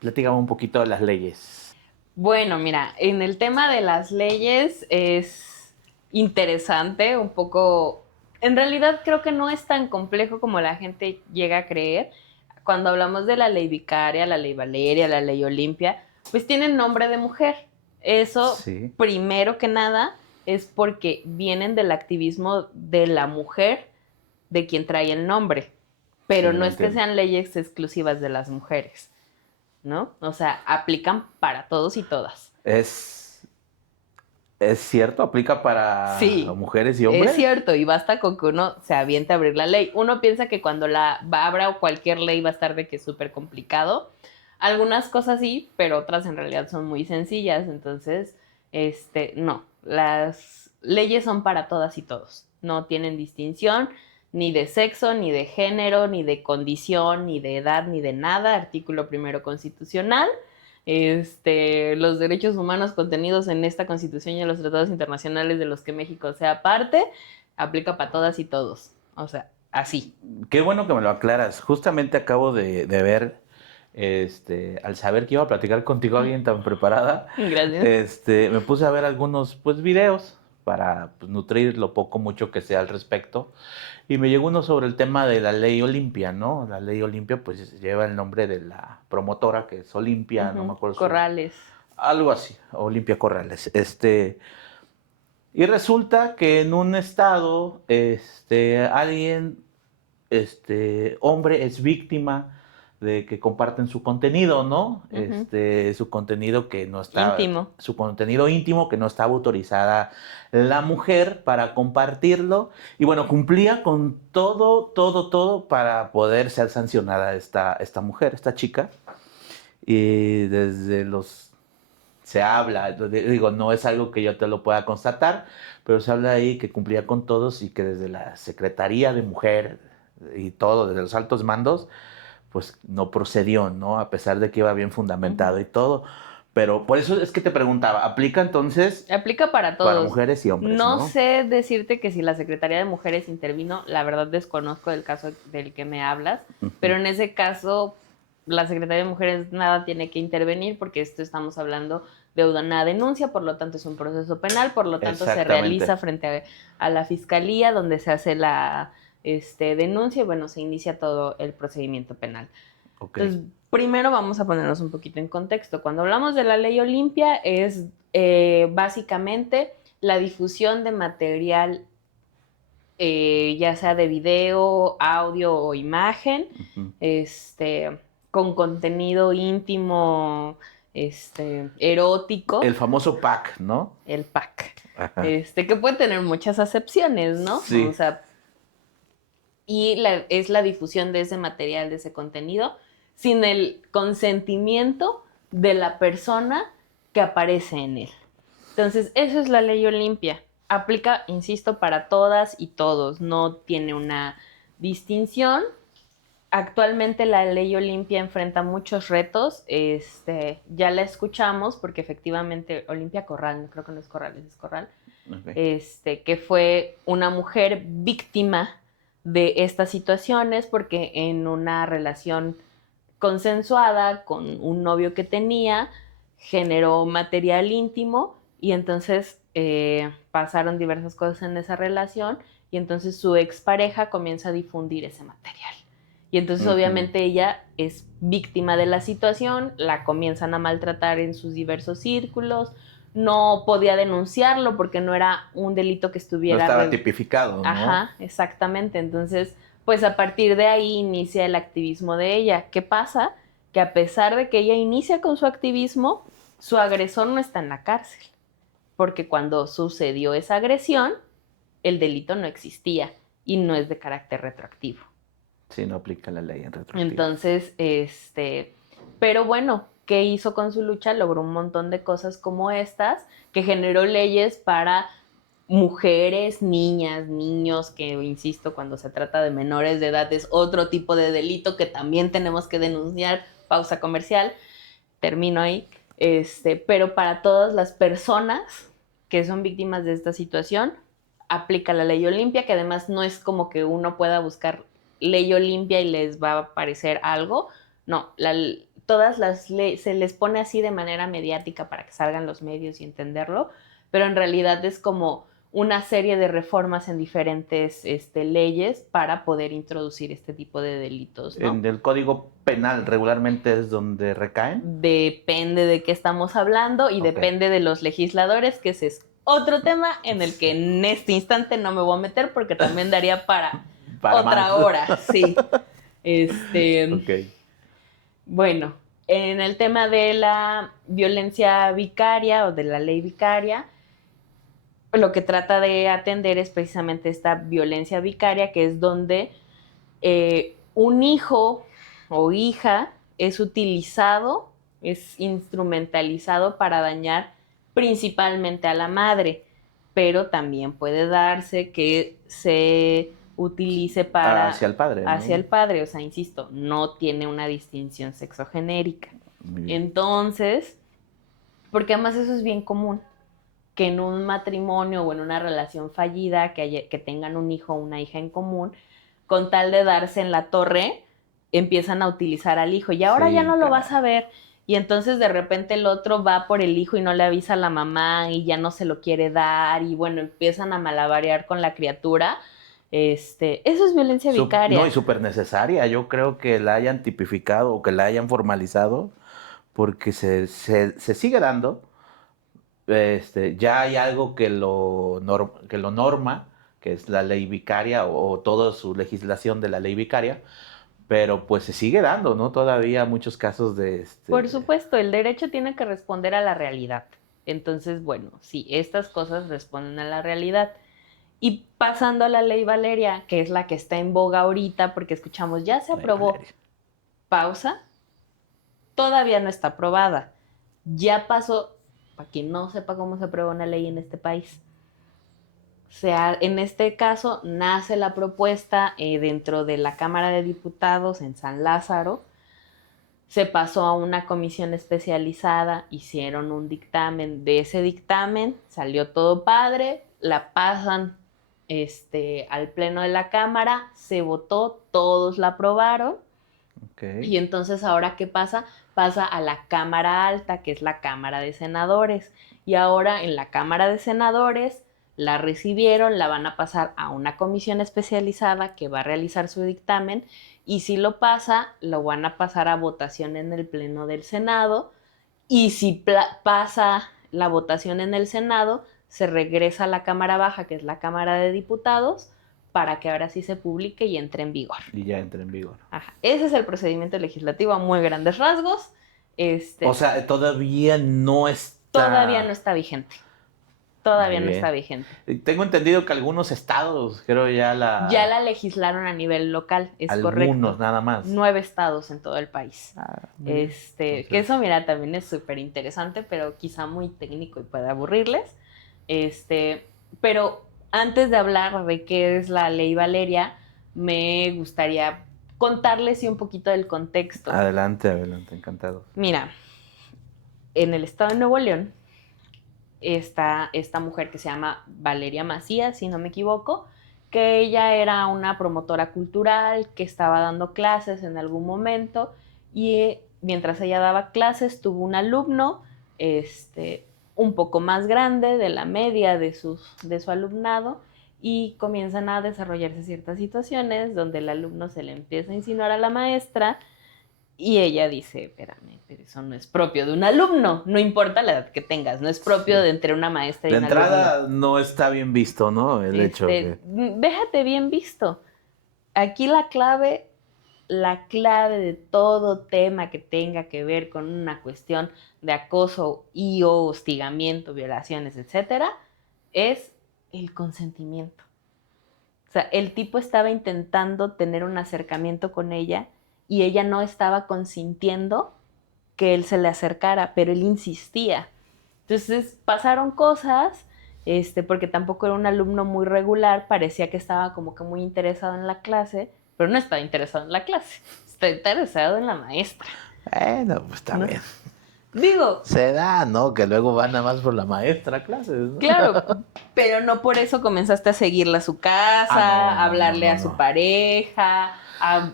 platícame un poquito de las leyes. Bueno, mira, en el tema de las leyes es interesante, un poco, en realidad creo que no es tan complejo como la gente llega a creer. Cuando hablamos de la ley vicaria, la ley Valeria, la ley Olimpia, pues tienen nombre de mujer. Eso, Sí. primero que nada, es porque vienen del activismo de la mujer de quien trae el nombre, pero Sí, no lo es que entiendo. sean leyes exclusivas de las mujeres, ¿no? O sea, aplican para todos y todas. Es, es cierto, aplica para Sí, mujeres y es hombres. cierto, y basta con que uno se aviente a abrir la ley. Uno piensa que cuando abra cualquier ley va a estar de que es súper complicado. Algunas cosas sí, pero otras en realidad son muy sencillas. Entonces, no, las leyes son para todas y todos. No tienen distinción ni de sexo, ni de género, ni de condición, ni de edad, ni de nada. Artículo primero constitucional. Los derechos humanos contenidos en esta Constitución y en los tratados internacionales de los que México sea parte, aplica para todas y todos. O sea, así. Qué bueno que me lo aclaras. Justamente acabo de ver, al saber que iba a platicar contigo alguien tan preparada, Gracias. me puse a ver algunos, pues, videos para pues, nutrir lo poco mucho que sea al respecto. Y me llegó uno sobre el tema de la ley Olimpia, ¿no? La ley Olimpia, pues, lleva el nombre de la promotora, que es Olimpia, no me acuerdo su... Corrales. Algo así, Olimpia Corrales. Y resulta que en un estado, alguien, hombre es víctima de que comparten su contenido, ¿no? Ujú. Su contenido que no está, Íntimo. su contenido íntimo que no estaba autorizada la mujer para compartirlo. Y bueno, cumplía con todo, todo, todo para poder ser sancionada esta mujer, esta chica. Y desde los se habla, digo, no es algo que yo te lo pueda constatar, pero se habla ahí que cumplía con todos y que desde la Secretaría de Mujer y todo, desde los altos mandos, pues no procedió, ¿no? A pesar de que iba bien fundamentado Ujú. y todo. Pero por eso es que te preguntaba, ¿aplica entonces Aplica para para todos. mujeres y hombres, No no? sé decirte que si la Secretaría de Mujeres intervino, la verdad desconozco del caso del que me hablas, pero en ese caso la Secretaría de Mujeres nada tiene que intervenir porque esto estamos hablando de una denuncia, por lo tanto es un proceso penal, por lo tanto se realiza Exactamente. frente a la fiscalía donde se hace la denuncia y bueno, se inicia todo el procedimiento penal. Ok. Entonces, primero vamos a ponernos un poquito en contexto. Cuando hablamos de la ley Olimpia es básicamente la difusión de material, ya sea de video, audio o imagen, Ujú. con contenido íntimo, erótico, El famoso pack, ¿no? el pack, Ajá. que puede tener muchas acepciones, ¿no? O Sí. sea, es la difusión de ese material, de ese contenido, sin el consentimiento de la persona que aparece en él. Entonces, eso es la ley Olimpia. Aplica, insisto, para todas y todos, no tiene una distinción. Actualmente la ley Olimpia enfrenta muchos retos, ya la escuchamos porque efectivamente Olimpia Corral, creo que no es Corrales, es Corral, Ok. que fue una mujer víctima de estas situaciones porque en una relación consensuada con un novio que tenía, generó material íntimo y entonces pasaron diversas cosas en esa relación y entonces su expareja comienza a difundir ese material. Y entonces Ujú. obviamente ella es víctima de la situación, la comienzan a maltratar en sus diversos círculos, no podía denunciarlo porque no era un delito que No estuviera... estaba tipificado, ¿no? Ajá, exactamente. Entonces, pues a partir de ahí inicia el activismo de ella. ¿Qué pasa? Que a pesar de que ella inicia con su activismo, su agresor no está en la cárcel, porque cuando sucedió esa agresión, el delito no existía y no es de carácter retroactivo. Sí, no aplica la ley en retroactivo. Entonces, pero bueno, ¿qué hizo con su lucha? Logró un montón de cosas como estas, que generó leyes para mujeres, niñas, niños, que insisto, cuando se trata de menores de edad es otro tipo de delito que también tenemos que denunciar. Pausa comercial, termino ahí. Pero para todas las personas que son víctimas de esta situación, aplica la ley Olimpia, que además no es como que uno pueda buscar ley Olimpia y les va a aparecer algo. No, todas las leyes se les pone así de manera mediática para que salgan los medios y entenderlo, pero en realidad es como una serie de reformas en diferentes leyes para poder introducir este tipo de delitos, ¿no? ¿En el Código Penal regularmente es donde recaen? Depende de qué estamos hablando y depende de los legisladores, que ese es otro tema en el que en este instante no me voy a meter porque también daría para otra más. hora, sí. Ok. Bueno, en el tema de la violencia vicaria o de la ley vicaria, lo que trata de atender es precisamente esta violencia vicaria, que es donde un hijo o hija es utilizado, es instrumentalizado para dañar principalmente a la madre, pero también puede darse que se utilice para... Hacia el padre, ¿no? Hacia el padre, o sea, insisto, no tiene una distinción sexogenérica. Muy bien. Entonces, porque además eso es bien común, que en un matrimonio o en una relación fallida, que tengan un hijo o una hija en común, con tal de darse en la torre, empiezan a utilizar al hijo. Y ahora Sí, ya no lo caray. vas a ver. Y entonces de repente el otro va por el hijo y no le avisa a la mamá y ya no se lo quiere dar. Y bueno, empiezan a malabarear con la criatura. Eso es violencia vicaria. No, y súper necesaria. Yo creo que la hayan tipificado o que la hayan formalizado porque se sigue dando. Ya hay algo que lo norma, que es la ley vicaria o toda su legislación de la ley vicaria, pero pues se sigue dando, ¿no? Todavía muchos casos de... Por supuesto, el derecho tiene que responder a la realidad. Entonces, bueno, sí, estas cosas responden a la realidad. Y pasando a la ley Valeria, que es la que está en boga ahorita, porque escuchamos, ya se aprobó. Valeria. Pausa. Todavía no está aprobada. Ya pasó, para quien no sepa cómo se aprueba una ley en este país. En este caso, nace la propuesta dentro de la Cámara de Diputados en San Lázaro. Se pasó a una comisión especializada, hicieron un dictamen. De ese dictamen salió todo padre, la pasan al pleno de la Cámara, se votó, todos la aprobaron. Okay. Y entonces ahora, ¿qué pasa? Pasa a la Cámara Alta, que es la Cámara de Senadores. Y ahora en la Cámara de Senadores la recibieron, la van a pasar a una comisión especializada que va a realizar su dictamen, y si lo pasa, lo van a pasar a votación en el Pleno del Senado, y si pasa la votación en el Senado, se regresa a la Cámara Baja, que es la Cámara de Diputados, para que ahora sí se publique y entre en vigor. Y ya entra en vigor. Ajá. Ese es el procedimiento legislativo a muy grandes rasgos. O sea, todavía no está... Todavía no está vigente. Todavía no está vigente. Tengo entendido que algunos estados, creo Ya la legislaron a nivel local, es algunos correcto. Algunos nada más. 9 estados en todo el país. Entonces... Que eso, mira, también es súper interesante, pero quizá muy técnico y puede aburrirles. Pero antes de hablar de qué es la ley Valeria, me gustaría contarles un poquito del contexto. Adelante, encantado. Mira, en el estado de Nuevo León está esta mujer que se llama Valeria Macías, si no me equivoco, que ella era una promotora cultural que estaba dando clases en algún momento, y mientras ella daba clases tuvo un alumno un poco más grande de la media de su alumnado, y comienzan a desarrollarse ciertas situaciones donde el alumno se le empieza a insinuar a la maestra y ella dice, espérame, pero eso no es propio de un alumno, no importa la edad que tengas, no es propio de entre una maestra y De un entrada alumno. no está bien visto, ¿no? El hecho que... Déjate bien visto. Aquí la clave de todo tema que tenga que ver con una cuestión de acoso y o hostigamiento, violaciones, etcétera, es el consentimiento. O sea, el tipo estaba intentando tener un acercamiento con ella y ella no estaba consintiendo que él se le acercara, pero él insistía. Entonces pasaron cosas, porque tampoco era un alumno muy regular, parecía que estaba como que muy interesado en la clase, pero no estaba interesado en la clase, está interesado en la maestra, Bueno, pues está ¿no? bien. Digo, Se da, ¿no? Que luego van nada más por la maestra a clases, ¿no? claro, pero no por eso comenzaste a seguirla a su casa, Ah, no, a no, no, hablarle no, a su no. pareja, a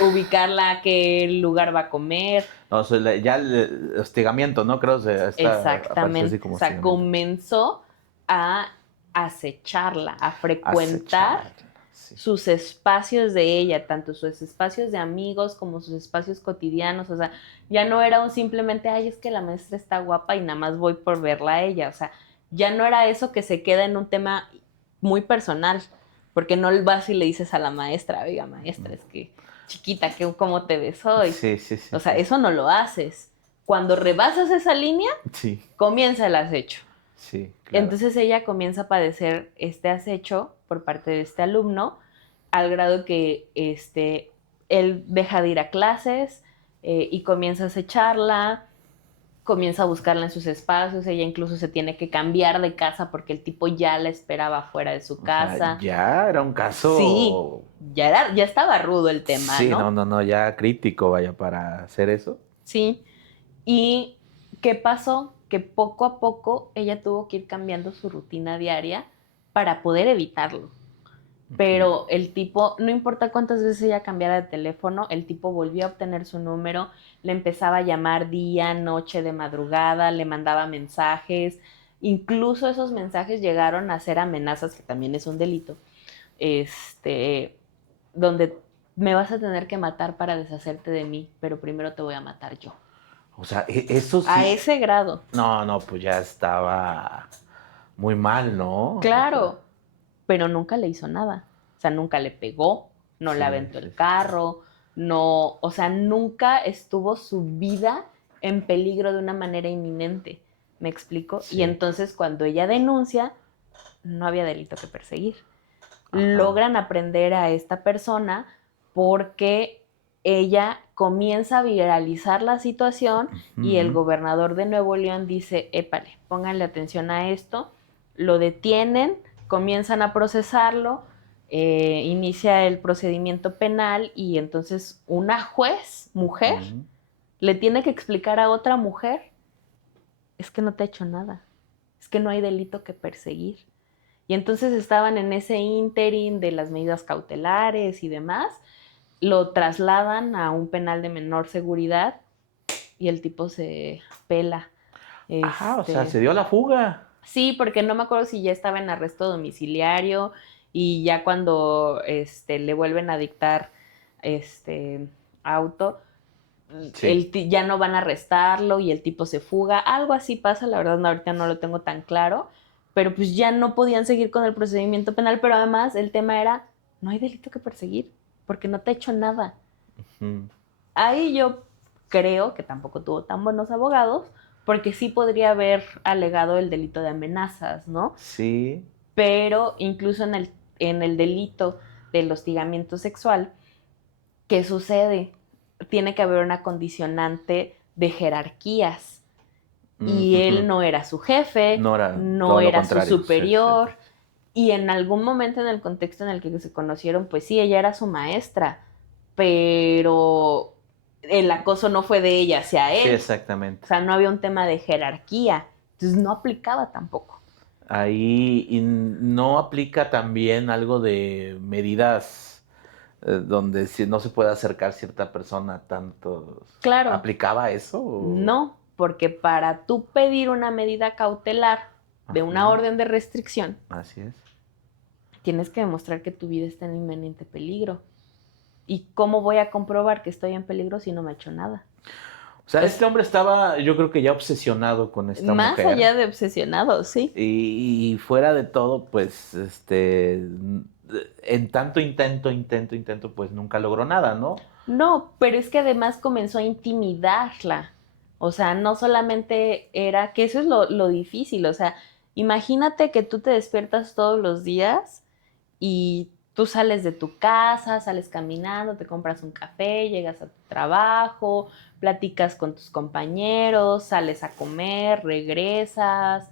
ubicarla a qué lugar va a comer. No, o sea, ya el hostigamiento, ¿no? Creo que apareció así Exactamente. O como sea, hostigamiento. comenzó a acecharla, a frecuentar Acechar, sí. sus espacios de ella, tanto sus espacios de amigos como sus espacios cotidianos. O sea, ya no era un simplemente, ay, es que la maestra está guapa y nada más voy por verla a ella. O sea, ya no era eso que se queda en un tema muy personal, porque no vas y le dices a la maestra, oiga, maestra, es que chiquita, ¿cómo te ves hoy? Sí, sí, sí, O sea, sí. eso no lo haces. Cuando rebasas esa línea, Sí, comienza el acecho. sí, claro. Entonces ella comienza a padecer este acecho por parte de este alumno, al grado que él deja de ir a clases y comienza a acecharla, comienza a buscarla en sus espacios, ella incluso se tiene que cambiar de casa porque el tipo ya la esperaba fuera de su O sea, casa. ya era un Sí, caso. ya estaba rudo el tema, Sí, no, ¿no? no, no, ya crítico, vaya, para hacer eso. Sí. ¿Y qué pasó? Que poco a poco ella tuvo que ir cambiando su rutina diaria para poder evitarlo. Ujú. Pero el tipo, no importa cuántas veces ella cambiara de teléfono, el tipo volvió a obtener su número, le empezaba a llamar día, noche, de madrugada, le mandaba mensajes, incluso esos mensajes llegaron a ser amenazas, que también es un delito, donde me vas a tener que matar para deshacerte de mí, pero primero te voy a matar yo. O sea, eso A sí. ese grado. No, no, pues ya estaba muy mal, ¿no? O sea, Claro, pero nunca le hizo nada. O sea, nunca le pegó, no le sí, aventó sí, el sí. carro, no, o sea, nunca estuvo su vida en peligro de una manera inminente. ¿Me explico? Y Sí. entonces cuando ella denuncia, no había delito que perseguir. Ajá. Logran aprender a esta persona porque ella comienza a viralizar la situación y el Ujú. gobernador de Nuevo León dice, épale, pónganle atención a esto, lo detienen, comienzan a procesarlo, inicia el procedimiento penal y entonces una juez, mujer, Ujú. le tiene que explicar a otra mujer, es que no te ha hecho nada, es que no hay delito que perseguir. Y entonces estaban en ese ínterin de las medidas cautelares y demás, lo trasladan a un penal de menor seguridad y el tipo se pela. Ah, o sea, se dio la fuga. Sí, porque no me acuerdo si ya estaba en arresto domiciliario y ya cuando le vuelven a dictar este auto, Sí. ya no van a arrestarlo y el tipo se fuga, algo así pasa, la verdad no, ahorita no lo tengo tan claro, pero pues ya no podían seguir con el procedimiento penal, pero además el tema era, no hay delito que perseguir, porque no te ha hecho nada. Ujú. Ahí yo creo que tampoco tuvo tan buenos abogados, porque sí podría haber alegado el delito de amenazas, ¿no? Sí. Pero incluso en el delito del hostigamiento sexual, ¿qué sucede? Tiene que haber una condicionante de jerarquías. Y él Ujú. no era su jefe, No era no todo lo era su contrario. Sí, sí, sí. superior. Y en algún momento en el contexto en el que se conocieron, pues sí, ella era su maestra, pero el acoso no fue de ella hacia Sí, él. O exactamente. sea, no había un tema de jerarquía. Entonces no aplicaba tampoco. Ahí y no aplica también algo de medidas donde si no se puede acercar cierta persona tanto. Claro, ¿Aplicaba eso? no, porque para tú pedir una medida cautelar de una Ajá, orden de restricción, así es. tienes que demostrar que tu vida está en inminente peligro. ¿Y cómo voy a comprobar que estoy en peligro si no me he hecho nada? O sea, Pues, este hombre estaba, yo creo que ya obsesionado con esta más mujer. allá de obsesionado, sí. Y fuera de todo, pues, en tanto intento, pues nunca logró nada, ¿no? No, pero es que además comenzó a intimidarla. O sea, no solamente era, que eso es lo difícil, o sea, imagínate que tú te despiertas todos los días y tú sales de tu casa, sales caminando, te compras un café, llegas a tu trabajo, platicas con tus compañeros, sales a comer, regresas,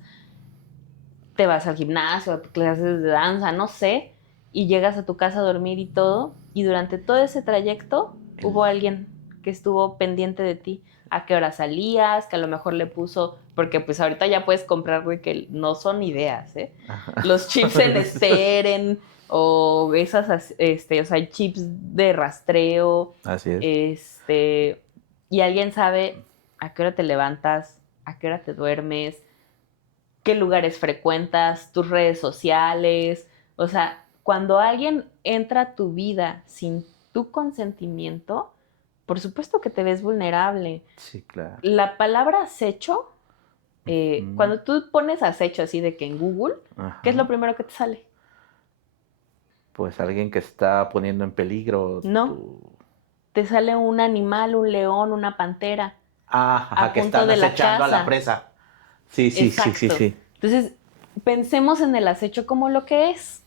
te vas al gimnasio, a tus clases de danza, no sé, y llegas a tu casa a dormir y todo, y durante todo ese trayecto hubo alguien que estuvo pendiente de ti, a qué hora salías, que a lo mejor le puso, porque pues ahorita ya puedes comprar, güey, que no son ideas, ¿eh? Los chips en esperen, o esas, o sea, chips de rastreo, Así es. y alguien sabe a qué hora te levantas, a qué hora te duermes, qué lugares frecuentas, tus redes sociales. O sea, cuando alguien entra a tu vida sin tu consentimiento, por supuesto que te ves vulnerable. Sí, claro. La palabra acecho, Mm, cuando tú pones acecho así de que en Google, ¿qué es ajá. lo primero que te sale? Pues alguien que está poniendo en peligro No, tu... te sale un animal, un león, una pantera, Ajá, a que punto están de la acechando a la casa. presa. Sí, sí, sí, sí, Exacto. sí. Entonces, pensemos en el acecho como lo que es.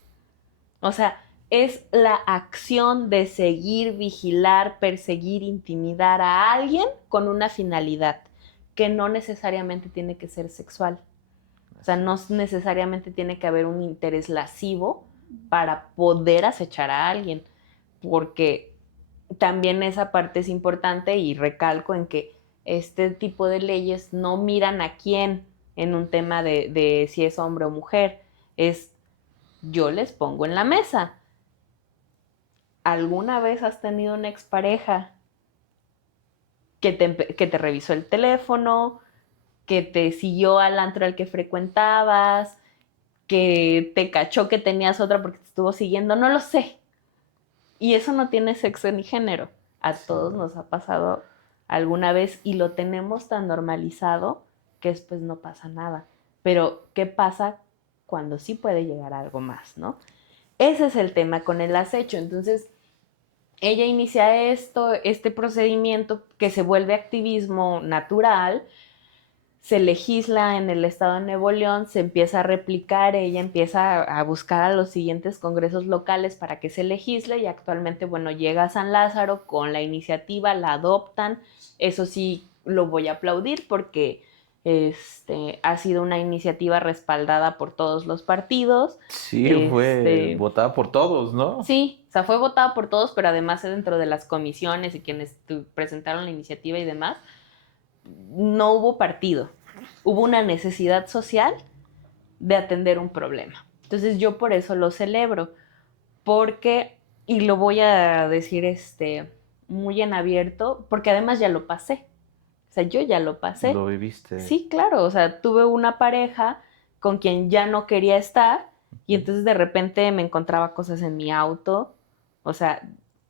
O sea, es la acción de seguir, vigilar, perseguir, intimidar a alguien con una finalidad que no necesariamente tiene que ser sexual. O sea, no necesariamente tiene que haber un interés lascivo para poder acechar a alguien, porque también esa parte es importante y recalco en que este tipo de leyes no miran a quién en un tema de si es hombre o mujer, es yo les pongo en la mesa. ¿Alguna vez has tenido una expareja que te revisó el teléfono, que te siguió al antro al que frecuentabas, que te cachó que tenías otra porque te estuvo siguiendo? No lo sé. Y eso no tiene sexo ni género. A Sí, todos nos ha pasado alguna vez y lo tenemos tan normalizado que después no pasa nada. Pero, ¿qué pasa cuando sí puede llegar a algo más, no? Ese es el tema con el acecho. Entonces, ella inicia este procedimiento que se vuelve activismo natural, se legisla en el estado de Nuevo León, se empieza a replicar, ella empieza a buscar a los siguientes congresos locales para que se legisle y actualmente, bueno, llega a San Lázaro con la iniciativa, la adoptan. Eso sí lo voy a aplaudir porque ha sido una iniciativa respaldada por todos los partidos. sí, fue votada por todos, ¿no? Sí, o sea, fue votada por todos, pero además dentro de las comisiones y quienes presentaron la iniciativa y demás, no hubo partido. Hubo una necesidad social de atender un problema. Entonces yo por eso lo celebro, porque, y lo voy a decir muy en abierto, porque además ya lo pasé. O sea, yo ya lo pasé. Lo viviste. Sí, claro, o sea, tuve una pareja con quien ya no quería estar y entonces de repente me encontraba cosas en mi auto, o sea,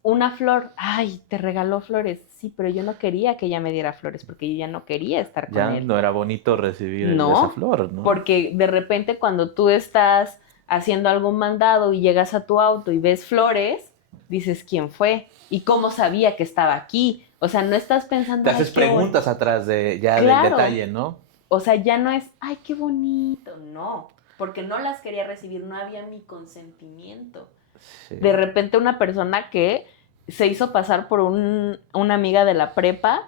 una flor, ay, te regaló flores, sí, pero yo no quería que ella me diera flores porque yo ya no quería estar con Ya él. no era bonito recibir esa No, flor, ¿no? porque de repente cuando tú estás haciendo algún mandado y llegas a tu auto y ves flores, dices, ¿quién fue? ¿Y cómo sabía que estaba aquí? O sea, no estás pensando, Te ay, haces qué bonito. preguntas atrás de ya del Claro, detalle, ¿no? o sea, ya no es, ay, qué bonito, no, porque no las quería recibir, no había mi consentimiento. Sí. De repente una persona que se hizo pasar por una amiga de la prepa,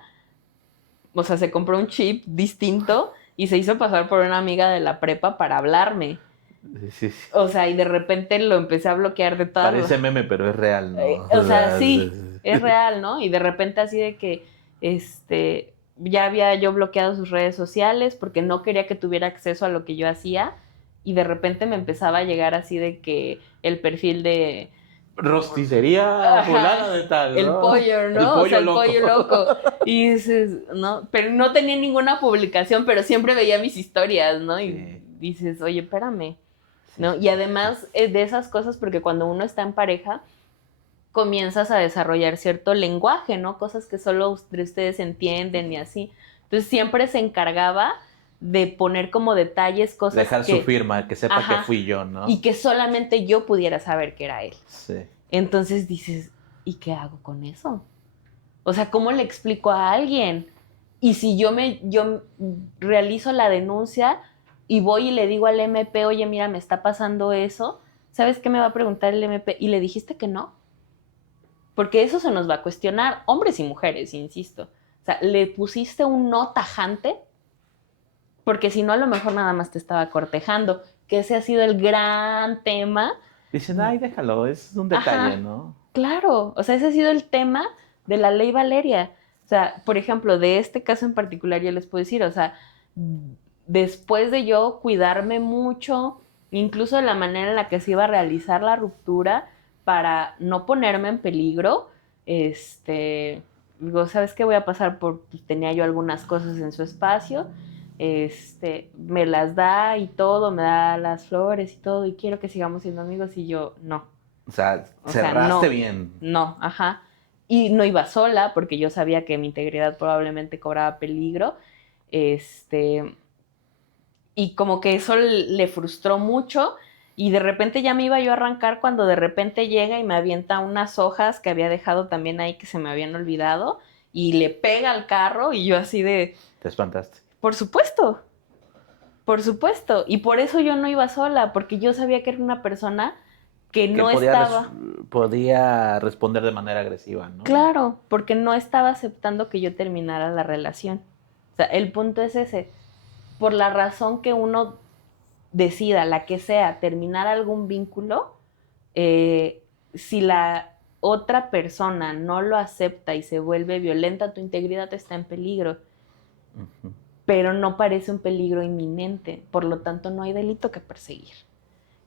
o sea, se compró un chip distinto y se hizo pasar por una amiga de la prepa para hablarme. Sí, sí, sí. O sea, y de repente lo empecé a bloquear de todas Parece meme, pero es real, ¿no? o sea, sí, es real, ¿no? Y de repente así de que, ya había yo bloqueado sus redes sociales porque no quería que tuviera acceso a lo que yo hacía y de repente me empezaba a llegar así de que el perfil de... Rosticería fulana de tal, el ¿no? pollo, ¿no? El pollo o sea, el loco. pollo loco. Y dices, ¿no? Pero no tenía ninguna publicación, pero siempre veía mis historias, ¿no? Y Sí. dices, oye, espérame, Sí, ¿no? sí, Y sí, además de esas cosas, porque cuando uno está en pareja, comienzas a desarrollar cierto lenguaje, ¿no? Cosas que solo ustedes entienden y así. Entonces siempre se encargaba de poner como detalles, cosas Dejar que... su firma, que sepa que fui yo, ¿no? Y que solamente yo pudiera saber que era él. Sí. Entonces dices, ¿y qué hago con eso? O sea, ¿cómo le explico a alguien? Y si yo realizo la denuncia y voy y le digo al MP, oye, mira, me está pasando eso, ¿sabes qué me va a preguntar el MP? ¿Y le dijiste que no? Porque eso se nos va a cuestionar, hombres y mujeres, insisto. O sea, ¿le pusiste un no tajante? Porque si no, a lo mejor nada más te estaba cortejando, que ese ha sido el gran tema. Dicen, ay, déjalo, es un detalle, Ajá, ¿no? claro, o sea, ese ha sido el tema de la ley Valeria. O sea, por ejemplo, de este caso en particular yo les puedo decir, o sea, después de yo cuidarme mucho, incluso de la manera en la que se iba a realizar la ruptura para no ponerme en peligro, digo, ¿sabes qué? Voy a pasar por, pues, tenía yo algunas cosas en su espacio, me las da y todo, me da las flores y todo, y quiero que sigamos siendo amigos, y yo, no. O sea, O sea, cerraste no, bien. no, ajá. Y no iba sola porque yo sabía que mi integridad probablemente cobraba peligro. Este, y como que eso le frustró mucho y de repente ya me iba yo a arrancar cuando de repente llega y me avienta unas hojas que había dejado también ahí que se me habían olvidado y le pega al carro y yo así de, Te espantaste. por supuesto, por supuesto. Y por eso yo no iba sola, porque yo sabía que era una persona que Que no estaba... podía responder de manera agresiva, ¿no? Claro, porque no estaba aceptando que yo terminara la relación. O sea, el punto es ese. Por la razón que uno decida, la que sea, terminar algún vínculo, si la otra persona no lo acepta y se vuelve violenta, tu integridad está en peligro. Ujú. Pero no parece un peligro inminente, por lo tanto no hay delito que perseguir.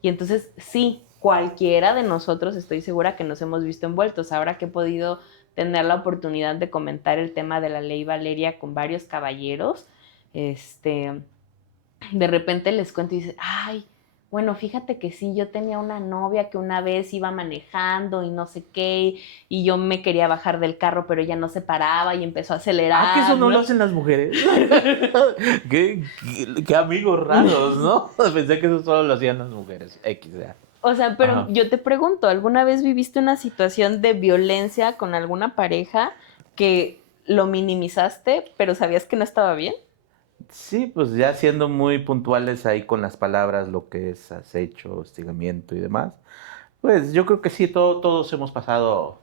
Y entonces sí, cualquiera de nosotros estoy segura que nos hemos visto envueltos. Ahora que he podido tener la oportunidad de comentar el tema de la ley Valeria con varios caballeros, de repente les cuento y dicen, ay, bueno, fíjate que sí, yo tenía una novia que una vez iba manejando y no sé qué, y yo me quería bajar del carro, pero ella no se paraba y empezó a acelerar. Ah, que eso no lo hacen las mujeres. Qué amigos raros, ¿no? Pensé que eso solo lo hacían las mujeres. X, ya. O sea, pero Ajá. yo te pregunto, ¿alguna vez viviste una situación de violencia con alguna pareja que lo minimizaste, pero sabías que no estaba bien? Sí, pues ya siendo muy puntuales ahí con las palabras, lo que es acecho, hostigamiento y demás, pues yo creo que sí, todos hemos pasado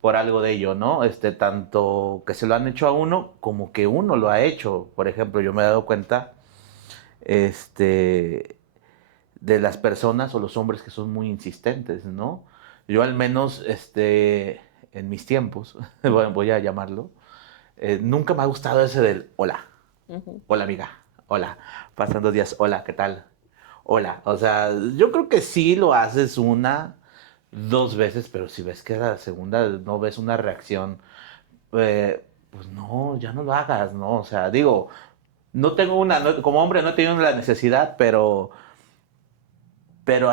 por algo de ello, ¿no? Tanto que se lo han hecho a uno como que uno lo ha hecho. Por ejemplo, yo me he dado cuenta, este, de las personas o los hombres que son muy insistentes, ¿no? Yo al menos, en mis tiempos, voy a llamarlo, nunca me ha gustado ese del hola. Ujú. Hola amiga, hola, pasan 2 días, hola, ¿qué tal? Hola, o sea, yo creo que sí lo haces 1, 2 veces, pero si ves que a la segunda no ves una reacción, pues no, ya no lo hagas, ¿no? O sea, digo, como hombre no he tenido la necesidad, pero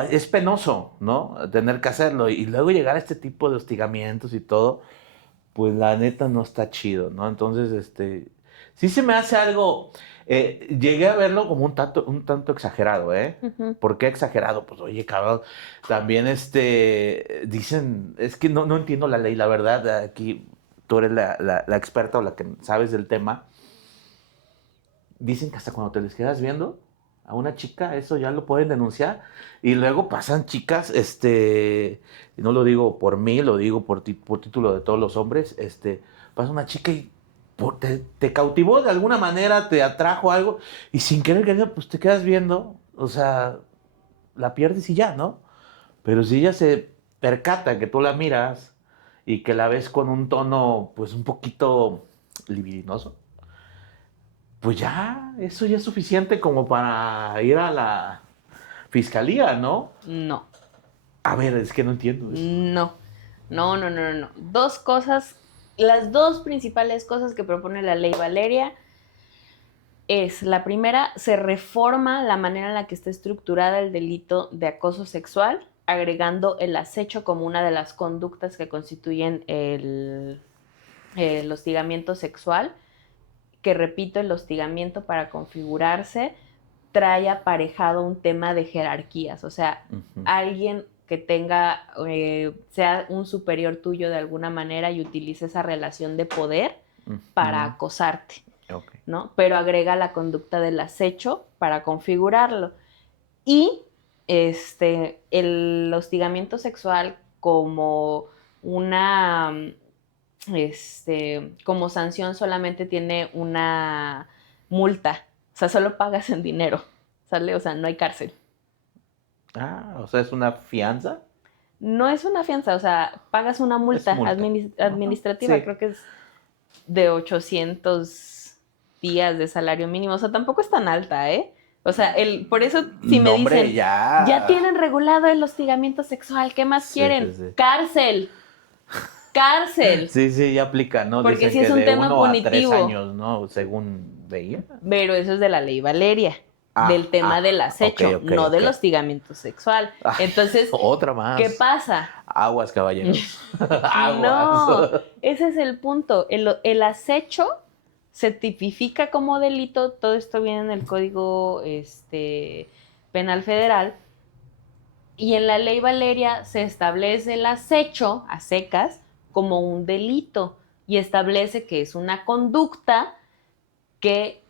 es penoso, ¿no? Tener que hacerlo y luego llegar a este tipo de hostigamientos y todo, pues la neta no está chido, ¿no? Entonces, sí se me hace algo, llegué a verlo como un tanto exagerado, ¿eh? Ujú. ¿Por qué exagerado? Pues oye, cabrón, también dicen, es que no entiendo la ley, la verdad, aquí tú eres la experta o la que sabes del tema, dicen que hasta cuando te les quedas viendo a una chica, eso ya lo pueden denunciar. Y luego pasan chicas, y no lo digo por mí, lo digo por título de todos los hombres, pasa una chica y te cautivó de alguna manera, te atrajo algo, y sin querer, pues te quedas viendo, o sea, la pierdes y ya, ¿no? Pero si ella se percata que tú la miras y que la ves con un tono, pues un poquito libidinoso, pues ya, eso ya es suficiente como para ir a la fiscalía, ¿no? No, A ver, es que no entiendo eso. no, no, no, no, no. Dos cosas, las dos principales cosas que propone la ley Valeria es, la primera, se reforma la manera en la que está estructurada el delito de acoso sexual agregando el acecho como una de las conductas que constituyen el hostigamiento sexual, que repito, el hostigamiento para configurarse trae aparejado un tema de jerarquías, o sea, alguien que tenga, sea un superior tuyo de alguna manera y utilice esa relación de poder para acosarte, ¿no? Pero agrega la conducta del acecho para configurarlo. Y el hostigamiento sexual como una, como sanción solamente tiene una multa, o sea, solo pagas en dinero, ¿sale? O sea, no hay cárcel. Ah, o sea, ¿es una fianza? No es una fianza, o sea, pagas una multa, administrativa, sí. creo que es de 800 días de salario mínimo, o sea, tampoco es tan alta, ¿eh? O sea, por eso si me hombre, dicen, ya tienen regulado el hostigamiento sexual, ¿qué más quieren? Sí. Cárcel. Sí, ya aplica, ¿no? Porque dicen sí que es un de tema 1 a 3 punitivo. años, ¿no? Según veía. Pero eso es de la ley Valeria, del tema del acecho, no del hostigamiento sexual. Entonces, otra más. ¿qué pasa? Aguas, caballeros. Aguas. No, ese es el punto. El acecho se tipifica como delito, todo esto viene en el Código Penal Federal, y en la ley Valeria se establece el acecho a secas como un delito y establece que es una conducta que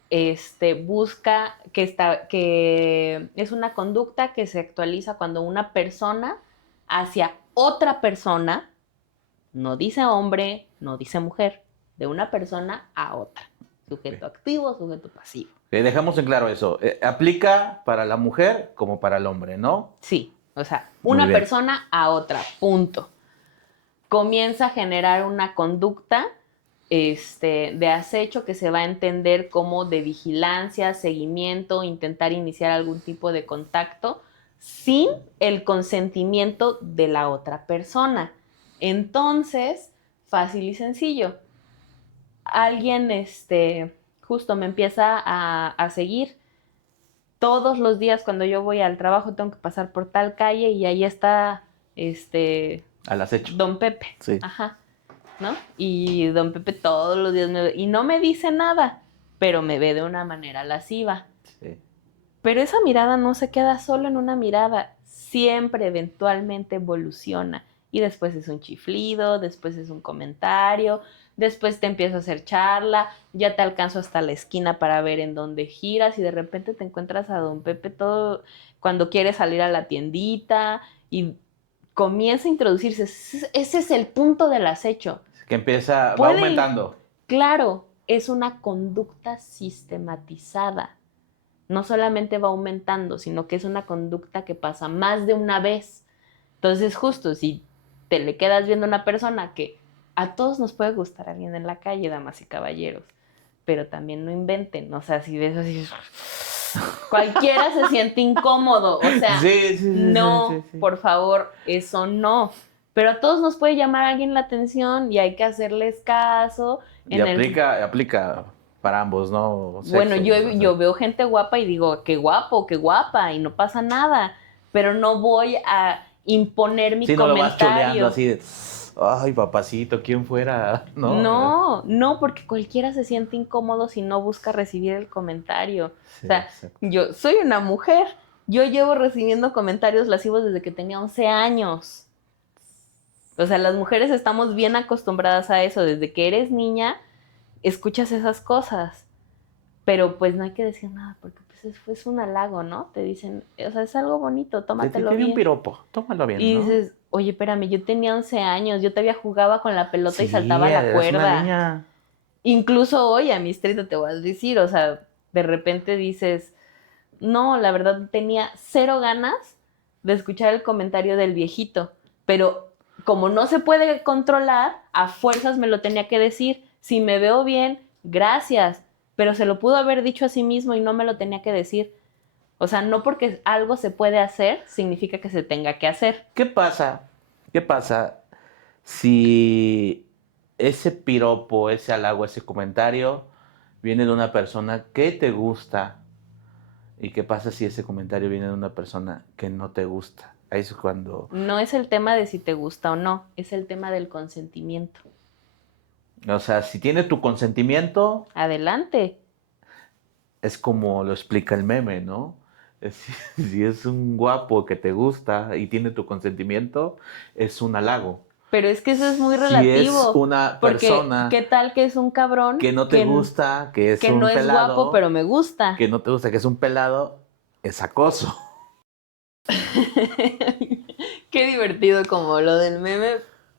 busca, que es una conducta que se actualiza cuando una persona hacia otra persona, no dice hombre, no dice mujer, de una persona a otra. Sujeto activo, sujeto pasivo. Dejamos en claro eso. Aplica para la mujer como para el hombre, ¿no? Sí, o sea, una persona a otra, punto. Comienza a generar una conducta de acecho que se va a entender como de vigilancia, seguimiento, intentar iniciar algún tipo de contacto sin el consentimiento de la otra persona. Entonces, fácil y sencillo. Alguien justo me empieza a seguir. Todos los días cuando yo voy al trabajo tengo que pasar por tal calle y ahí está al acecho. Don Pepe. Sí. Ajá. ¿No? Y don Pepe todos los días me ve, y no me dice nada, pero me ve de una manera lasciva. Sí. Pero esa mirada no se queda solo en una mirada, siempre eventualmente evoluciona. Y después es un chiflido, después es un comentario, después te empiezo a hacer charla, ya te alcanzo hasta la esquina para ver en dónde giras y de repente te encuentras a don Pepe todo cuando quiere salir a la tiendita y comienza a introducirse. Ese es el punto del acecho. Que empieza, va aumentando. Claro, es una conducta sistematizada. No solamente va aumentando, sino que es una conducta que pasa más de una vez. Entonces, justo si te le quedas viendo a una persona que a todos nos puede gustar alguien en la calle, damas y caballeros, pero también no inventen, o sea, si ves así, cualquiera se siente incómodo, o sea, no, por favor, eso no. Pero a todos nos puede llamar a alguien la atención y hay que hacerles caso. Y aplica para ambos, ¿no? Sexos, bueno, yo veo gente guapa y digo, qué guapo, qué guapa, y no pasa nada. Pero no voy a imponer mi comentario. No lo vas choleando así de, ay, papacito, ¿quién fuera? No, porque cualquiera se siente incómodo si no busca recibir el comentario. Sí, o sea, exacto. Yo soy una mujer, yo llevo recibiendo comentarios lascivos desde que tenía 11 años. O sea, las mujeres estamos bien acostumbradas a eso. Desde que eres niña, escuchas esas cosas. Pero pues no hay que decir nada, porque pues es un halago, ¿no? Te dicen, o sea, es algo bonito, tómatelo bien. Te di un piropo, tómalo bien, y dices, oye, espérame, yo tenía 11 años, yo todavía jugaba con la pelota y saltaba la cuerda. Una niña. Incluso hoy a mis 30 te voy a decir, o sea, de repente dices, no, la verdad tenía cero ganas de escuchar el comentario del viejito, pero como no se puede controlar, a fuerzas me lo tenía que decir. Si me veo bien, gracias, pero se lo pudo haber dicho a sí mismo y no me lo tenía que decir. O sea, no porque algo se puede hacer, significa que se tenga que hacer. ¿Qué pasa si ese piropo, ese halago, ese comentario viene de una persona que te gusta? ¿Y qué pasa si ese comentario viene de una persona que no te gusta? Ahí es cuando... No es el tema de si te gusta o no, es el tema del consentimiento. O sea, si tiene tu consentimiento, Adelante. es como lo explica el meme, ¿no? Si es un guapo que te gusta y tiene tu consentimiento, es un halago. Pero es que eso es muy Si es relativo. una Porque, persona ¿qué tal que es un cabrón que no te gusta, que es que un no es pelado, guapo, pero me gusta? que no te gusta, que es un pelado, es acoso. Qué divertido como lo del meme.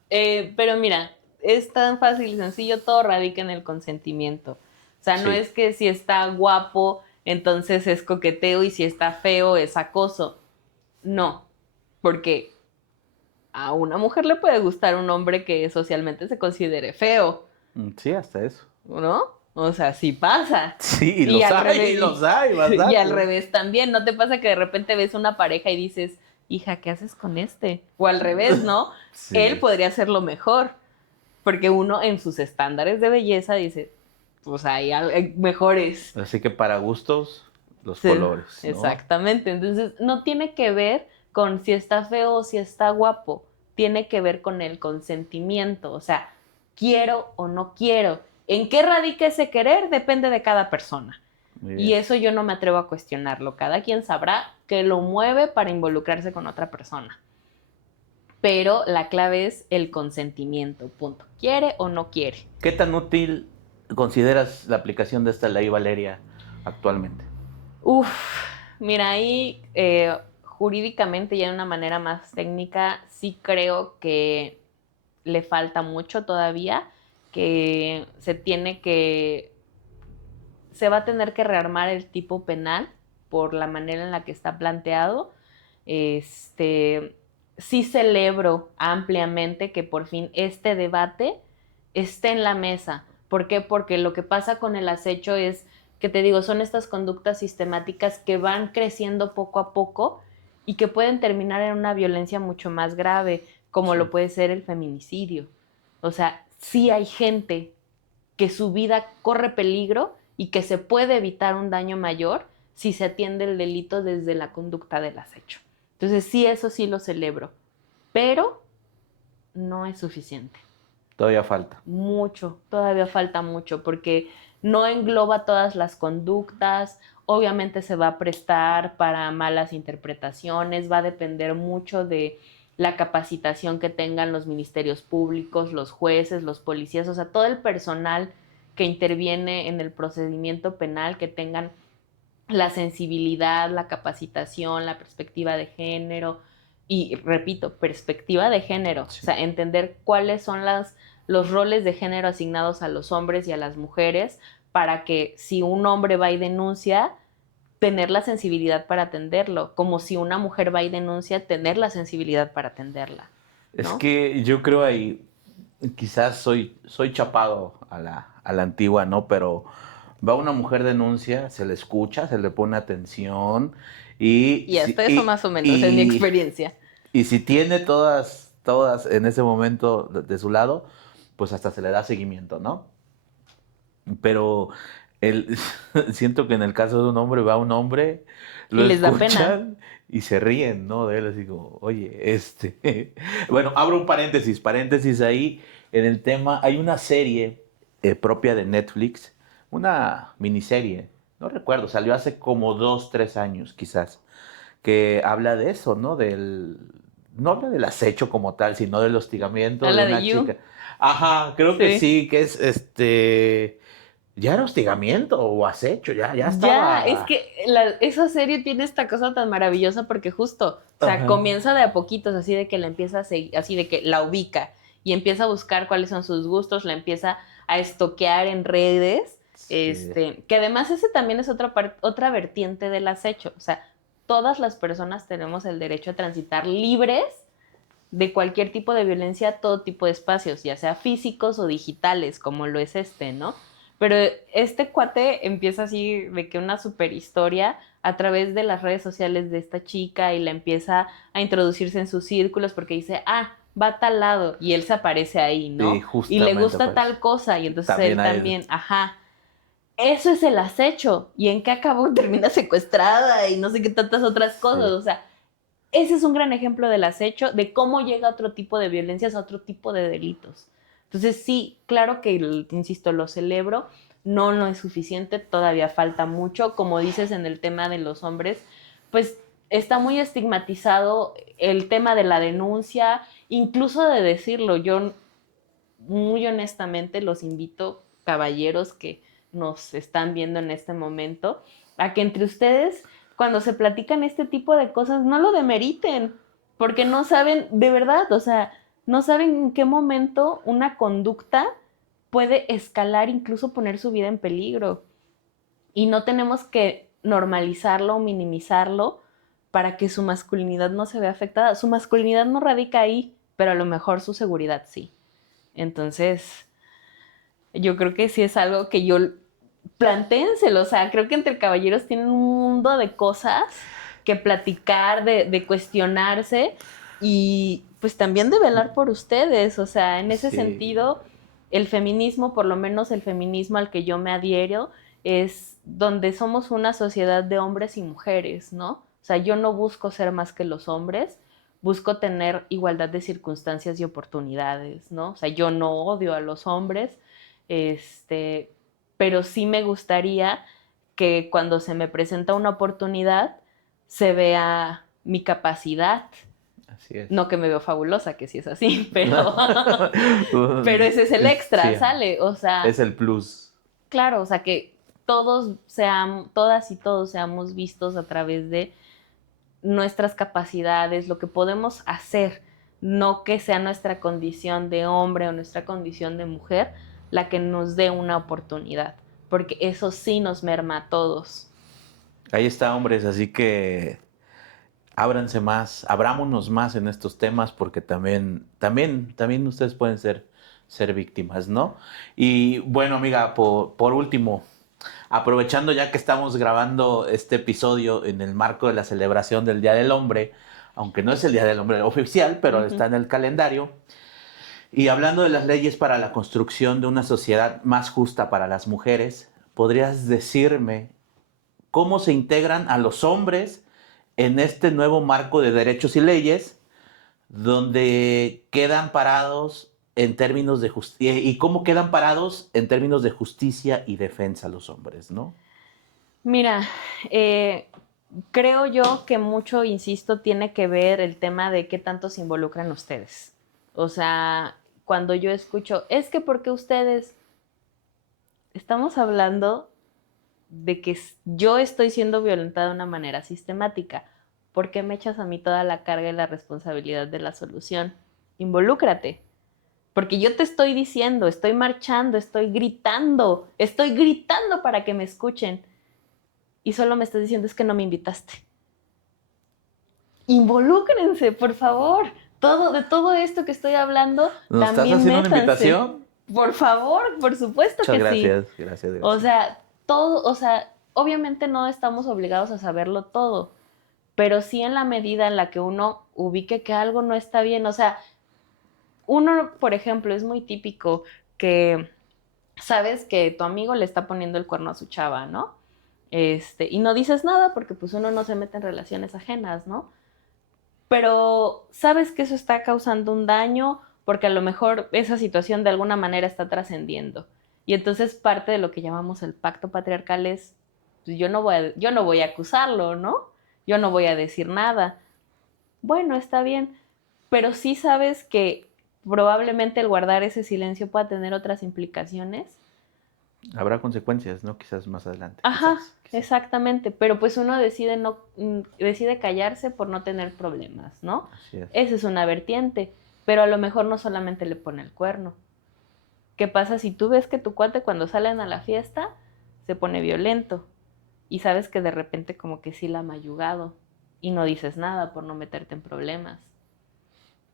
Pero mira, es tan fácil y sencillo, todo radica en el consentimiento. O sea, no Sí. es que si está guapo, entonces es coqueteo y si está feo es acoso. No, porque a una mujer le puede gustar un hombre que socialmente se considere feo, Sí, hasta eso. ¿no? O sea, sí pasa. Sí, y Y los al hay, revés, y los hay, y al bastante. revés también. ¿No te pasa que de repente ves una pareja y dices, hija, ¿qué haces con este? O al revés, ¿no? Él Sí. podría hacerlo mejor. Porque uno en sus estándares de belleza dice, pues hay mejores. Así que para gustos, los Sí, colores, ¿no? exactamente. Entonces, no tiene que ver con si está feo o si está guapo. Tiene que ver con el consentimiento. O sea, quiero o no quiero. ¿En qué radica ese querer? Depende de cada persona. Muy Y bien. eso yo no me atrevo a cuestionarlo. Cada quien sabrá qué lo mueve para involucrarse con otra persona. Pero la clave es el consentimiento. Punto. ¿Quiere o no quiere? ¿Qué tan útil consideras la aplicación de esta ley, Valeria, actualmente? Uf, mira, ahí jurídicamente ya de una manera más técnica, sí creo que le falta mucho todavía, que se va a tener que rearmar el tipo penal por la manera en la que está planteado. Sí celebro ampliamente que por fin este debate esté en la mesa. ¿Por qué? Porque lo que pasa con el acecho es que te digo, son estas conductas sistemáticas que van creciendo poco a poco y que pueden terminar en una violencia mucho más grave, como Sí. lo puede ser el feminicidio. O sea, sí hay gente que su vida corre peligro y que se puede evitar un daño mayor si se atiende el delito desde la conducta del acecho. Entonces sí, eso sí lo celebro, pero no es suficiente. Todavía falta. Mucho, todavía falta mucho, porque no engloba todas las conductas, obviamente se va a prestar para malas interpretaciones, va a depender mucho de la capacitación que tengan los ministerios públicos, los jueces, los policías, o sea, todo el personal que interviene en el procedimiento penal, que tengan la sensibilidad, la capacitación, la perspectiva de género y, repito, perspectiva de género, Sí. o sea, entender cuáles son los roles de género asignados a los hombres y a las mujeres para que si un hombre va y denuncia, tener la sensibilidad para atenderlo, como si una mujer va y denuncia, tener la sensibilidad para atenderla, Es ¿no? que yo creo ahí, quizás soy chapado a la antigua, ¿no? Pero va una mujer denuncia, se le escucha, se le pone atención y, Y hasta eso más o menos es mi experiencia. y si tiene todas en ese momento de su lado, pues hasta se le da seguimiento, ¿no? Pero siento que en el caso de un hombre va un hombre, Y lo les da pena. escuchan y se ríen, ¿no? De él así como, oye, Bueno, abro un paréntesis ahí en el tema. Hay una serie propia de Netflix, una miniserie, no recuerdo, salió hace como 2, 3 años quizás, que habla de eso, ¿no? No habla del acecho como tal, sino del hostigamiento de Habla de una You. chica. Ajá, creo que Sí. sí, que es ya era hostigamiento o acecho, ya Ya, es estaba. que esa serie tiene esta cosa tan maravillosa porque justo, o sea, Ajá. comienza de a poquitos, así de que la empieza a seguir, así de que la ubica y empieza a buscar cuáles son sus gustos, la empieza a estoquear en redes, Sí, que además ese también es otra vertiente del acecho, o sea, todas las personas tenemos el derecho a transitar libres de cualquier tipo de violencia a todo tipo de espacios, ya sea físicos o digitales, como lo es ¿no? Pero este cuate empieza así de que una super historia a través de las redes sociales de esta chica y la empieza a introducirse en sus círculos porque dice, va a tal lado y él se aparece ahí, sí, ¿no? Y le justamente gusta parece. tal cosa y entonces También él hay. también, ajá. Eso es el acecho. ¿Y en qué acabó? Termina secuestrada y no sé qué tantas otras cosas. Sí. O sea, ese es un gran ejemplo del acecho, de cómo llega a otro tipo de violencias, a otro tipo de delitos. Entonces sí, claro que, insisto, lo celebro, no es suficiente, todavía falta mucho. Como dices en el tema de los hombres, pues está muy estigmatizado el tema de la denuncia, incluso de decirlo. Yo muy honestamente los invito, caballeros que nos están viendo en este momento, a que entre ustedes, cuando se platican este tipo de cosas, no lo demeriten, porque no saben, de verdad, o sea, no saben en qué momento una conducta puede escalar, incluso poner su vida en peligro. Y no tenemos que normalizarlo o minimizarlo para que su masculinidad no se vea afectada. Su masculinidad no radica ahí, pero a lo mejor su seguridad sí. Entonces, yo creo que sí es algo que yo plantéenselo, o sea, creo que entre caballeros tienen un mundo de cosas que platicar, de cuestionarse y pues también de velar por ustedes, o sea, en ese Sí. sentido, el feminismo, por lo menos el feminismo al que yo me adhiero, es donde somos una sociedad de hombres y mujeres, ¿no? O sea, yo no busco ser más que los hombres, busco tener igualdad de circunstancias y oportunidades, ¿no? O sea, yo no odio a los hombres, pero sí me gustaría que cuando se me presenta una oportunidad se vea mi capacidad. Así es. No que me veo fabulosa, que sí es así, pero ese es el extra, Sí, ¿sale? O sea, es el plus. claro, o sea, que todos seamos, todas y todos seamos vistos a través de nuestras capacidades, lo que podemos hacer, no que sea nuestra condición de hombre o nuestra condición de mujer la que nos dé una oportunidad, porque eso sí nos merma a todos. Ahí está, hombres, así que ábranse más, abrámonos más en estos temas porque también ustedes pueden ser víctimas, ¿no? Y bueno, amiga, por último, aprovechando ya que estamos grabando este episodio en el marco de la celebración del Día del Hombre, aunque no es el Día del Hombre oficial, pero está en el calendario, y hablando de las leyes para la construcción de una sociedad más justa para las mujeres, ¿podrías decirme cómo se integran a los hombres en este nuevo marco de derechos y leyes donde quedan parados en términos de justicia y cómo quedan parados en términos de justicia y defensa los hombres, ¿no? Mira, creo yo que mucho, insisto, tiene que ver el tema de qué tanto se involucran ustedes. O sea, cuando yo escucho, es que porque ustedes, estamos hablando de que yo estoy siendo violentada de una manera sistemática. ¿Por qué me echas a mí toda la carga y la responsabilidad de la solución? Involúcrate. Porque yo te estoy diciendo, estoy marchando, estoy gritando para que me escuchen. Y solo me estás diciendo es que no me invitaste. Involúcrense, por favor. De todo esto que estoy hablando, ¿Nos estás también haciendo una métanse. invitación? Por favor, por supuesto Muchas que gracias, sí. gracias, gracias. O sea, obviamente no estamos obligados a saberlo todo, pero sí en la medida en la que uno ubique que algo no está bien. O sea, uno, por ejemplo, es muy típico que sabes que tu amigo le está poniendo el cuerno a su chava, ¿no? Y no dices nada porque pues uno no se mete en relaciones ajenas, ¿no? Pero sabes que eso está causando un daño porque a lo mejor esa situación de alguna manera está trascendiendo. Y entonces parte de lo que llamamos el pacto patriarcal es, pues yo no voy a acusarlo, ¿no? Yo no voy a decir nada. Bueno, está bien, pero sí sabes que probablemente el guardar ese silencio pueda tener otras implicaciones. Habrá consecuencias, ¿no? Quizás más adelante. Ajá, Quizás. exactamente, pero pues uno decide decide callarse por no tener problemas, ¿no? Así es. Esa es una vertiente, pero a lo mejor no solamente le pone el cuerno. ¿Qué pasa si tú ves que tu cuate cuando salen a la fiesta se pone violento y sabes que de repente como que sí la ha mayugado y no dices nada por no meterte en problemas?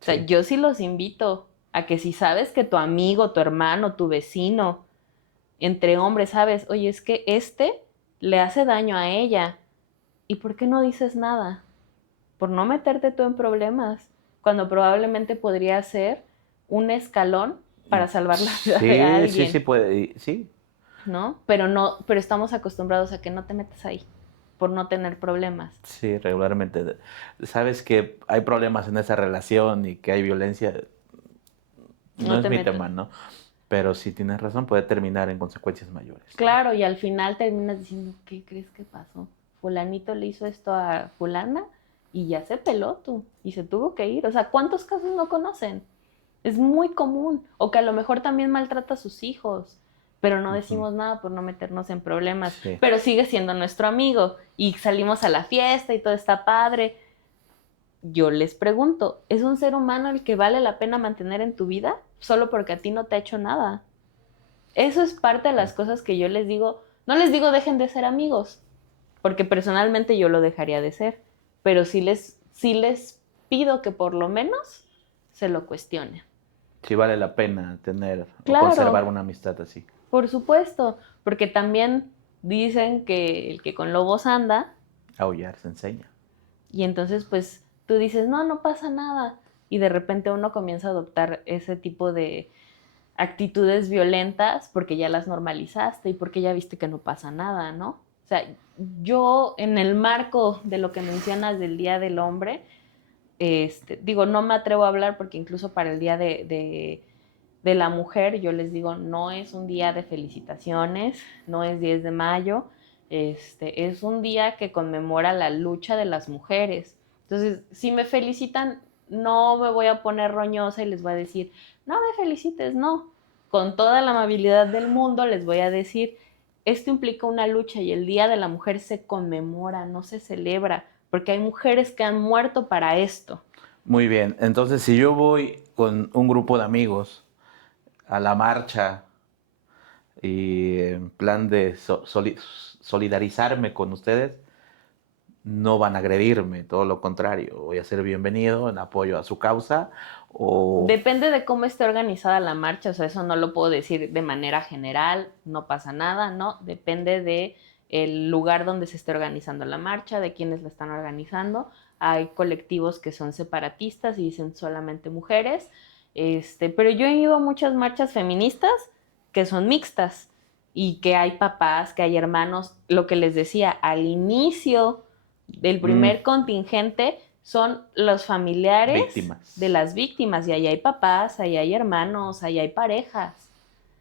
O sea, Sí. yo sí los invito a que si sabes que tu amigo, tu hermano, tu vecino, entre hombres, sabes, oye, es que le hace daño a ella. ¿Y por qué no dices nada? Por no meterte tú en problemas, cuando probablemente podría ser un escalón para salvar la vida de Sí, sí alguien, puede, sí. ¿no? Pero no, pero estamos acostumbrados a que no te metas ahí, por no tener problemas. Sí, regularmente. Sabes que hay problemas en esa relación y que hay violencia. No No es te mi metas. tema, ¿no? Pero sí tienes razón, puede terminar en consecuencias mayores. Claro, y al final terminas diciendo, ¿qué crees que pasó? Fulanito le hizo esto a fulana y ya se peló tú y se tuvo que ir. O sea, ¿cuántos casos no conocen? Es muy común. O que a lo mejor también maltrata a sus hijos, pero no Ujú. decimos nada por no meternos en problemas. Sí. Pero sigue siendo nuestro amigo y salimos a la fiesta y todo está padre. Yo les pregunto, ¿es un ser humano el que vale la pena mantener en tu vida solo porque a ti no te ha hecho nada? Eso es parte de las cosas que yo les digo. No les digo dejen de ser amigos, porque personalmente yo lo dejaría de ser, pero sí les pido que por lo menos se lo cuestionen. Sí vale la pena tener o conservar Claro, una amistad así. por supuesto, porque también dicen que el que con lobos anda, Aullar se enseña. y entonces pues tú dices, no, no pasa nada, y de repente uno comienza a adoptar ese tipo de actitudes violentas porque ya las normalizaste y porque ya viste que no pasa nada, ¿no? O sea, yo en el marco de lo que mencionas del Día del Hombre, digo, no me atrevo a hablar porque incluso para el Día de la Mujer, yo les digo, no es un día de felicitaciones, no es 10 de mayo, es un día que conmemora la lucha de las mujeres. Entonces, si me felicitan, no me voy a poner roñosa y les voy a decir, no me felicites, no. Con toda la amabilidad del mundo les voy a decir, esto implica una lucha y el Día de la Mujer se conmemora, no se celebra, porque hay mujeres que han muerto para esto. Muy bien, entonces si yo voy con un grupo de amigos a la marcha y en plan de solidarizarme con ustedes, no van a agredirme, todo lo contrario, voy a ser bienvenido en apoyo a su causa o... Depende de cómo esté organizada la marcha, o sea, eso no lo puedo decir de manera general, no pasa nada, ¿no? Depende de el lugar donde se esté organizando la marcha, de quiénes la están organizando. Hay colectivos que son separatistas y dicen solamente mujeres, pero yo he ido a muchas marchas feministas que son mixtas y que hay papás, que hay hermanos, lo que les decía, al inicio del Mm, primer contingente son los familiares de víctimas, las víctimas y ahí hay papás, ahí hay hermanos, ahí hay parejas.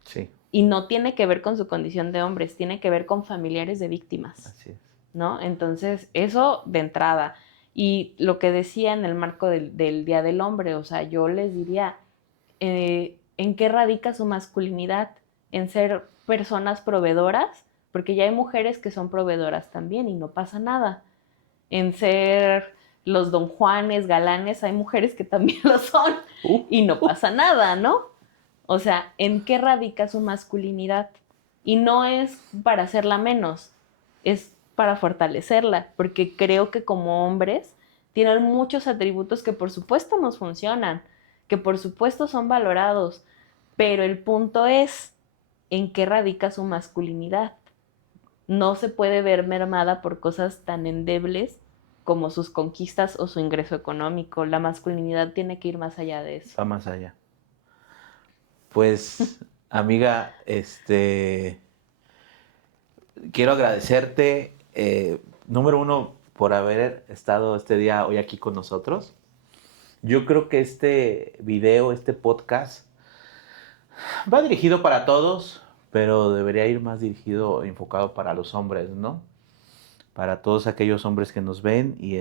sí, Y no tiene que ver con su condición de hombres, tiene que ver con familiares de víctimas, así es. ¿no? Entonces, eso de entrada. Y lo que decía en el marco del Día del Hombre, o sea, yo les diría, ¿en qué radica su masculinidad? ¿En ser personas proveedoras? Porque ya hay mujeres que son proveedoras también y no pasa nada. En ser los don Juanes, galanes, hay mujeres que también lo son y no Uh. pasa nada, ¿no? O sea, ¿en qué radica su masculinidad? Y no es para hacerla menos, es para fortalecerla, porque creo que como hombres tienen muchos atributos que por supuesto nos funcionan, que por supuesto son valorados, pero el punto es en qué radica su masculinidad. No se puede ver mermada por cosas tan endebles como sus conquistas o su ingreso económico. La masculinidad tiene que ir más allá de eso. Va más allá. Pues, amiga, quiero agradecerte, número uno, por haber estado este día hoy aquí con nosotros. Yo creo que este video, este podcast, va dirigido para todos, pero debería ir más dirigido, enfocado para los hombres, ¿no? Para todos aquellos hombres que nos ven y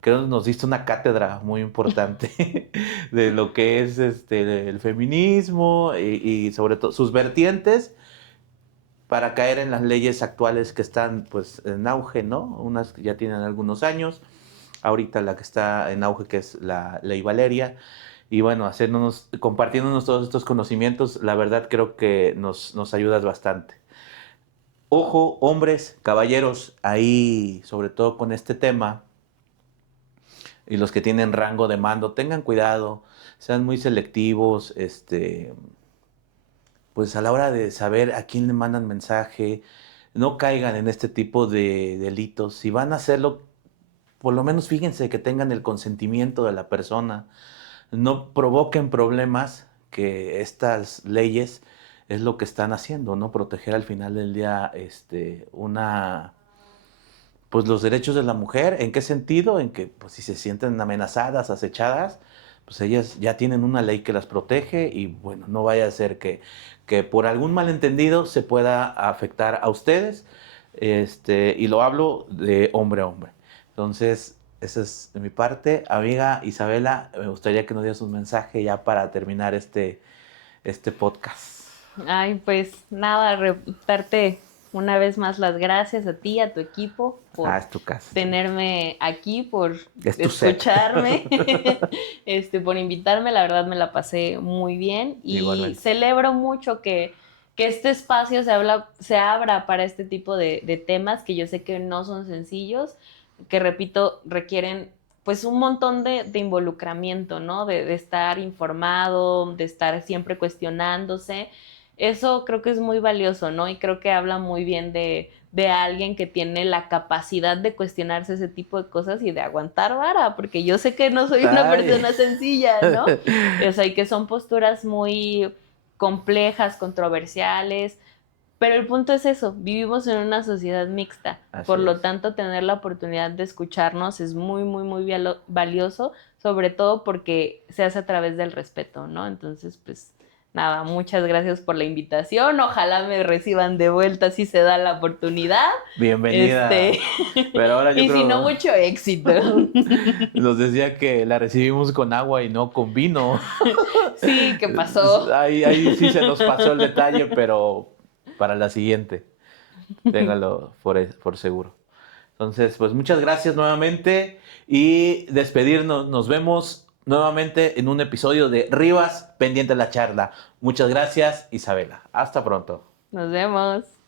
creo que nos diste una cátedra muy importante de lo que es el feminismo y sobre todo sus vertientes para caer en las leyes actuales que están pues en auge, ¿no? Unas que ya tienen algunos años, ahorita la que está en auge que es la Ley Valeria y bueno, compartiéndonos todos estos conocimientos, la verdad creo que nos ayudas bastante. Ojo, hombres, caballeros, ahí sobre todo con este tema y los que tienen rango de mando, tengan cuidado, sean muy selectivos, pues a la hora de saber a quién le mandan mensaje, no caigan en este tipo de delitos. Si van a hacerlo, por lo menos fíjense que tengan el consentimiento de la persona, no provoquen problemas, que estas leyes es lo que están haciendo, ¿no? Proteger al final del día una pues los derechos de la mujer. ¿En qué sentido? En que pues, si se sienten amenazadas, acechadas, pues ellas ya tienen una ley que las protege y bueno, no vaya a ser que por algún malentendido se pueda afectar a ustedes. Y lo hablo de hombre a hombre. Entonces, esa es de mi parte. Amiga Isabela, me gustaría que nos dieras un mensaje ya para terminar este podcast. Ay, pues nada, darte una vez más las gracias a ti, a tu equipo, por Es tu casa. tenerme aquí, por Es tu set. escucharme, por invitarme. La verdad me la pasé muy bien y Igualmente. celebro mucho que este espacio se abra para este tipo de temas que yo sé que no son sencillos, que repito, requieren pues un montón de involucramiento, ¿no? De estar informado, de estar siempre cuestionándose. Eso creo que es muy valioso, ¿no? Y creo que habla muy bien de alguien que tiene la capacidad de cuestionarse ese tipo de cosas y de aguantar vara, porque yo sé que no soy una persona sencilla, ¿no? O sea, y que son posturas muy complejas, controversiales, pero el punto es eso, vivimos en una sociedad mixta, por lo tanto tener la oportunidad de escucharnos es muy, muy, muy valioso, sobre todo porque se hace a través del respeto, ¿no? Entonces, pues nada, muchas gracias por la invitación, ojalá me reciban de vuelta si se da la oportunidad. Bienvenida. Pero ahora yo y creo... si no, mucho éxito. Nos decía que la recibimos con agua y no con vino. Sí, ¿qué pasó? Ahí sí se nos pasó el detalle, pero para la siguiente, téngalo por seguro. Entonces, pues muchas gracias nuevamente y despedirnos. Nos vemos nuevamente en un episodio de Rivas Pendiente de la Charla. Muchas gracias, Isabela. Hasta pronto. Nos vemos.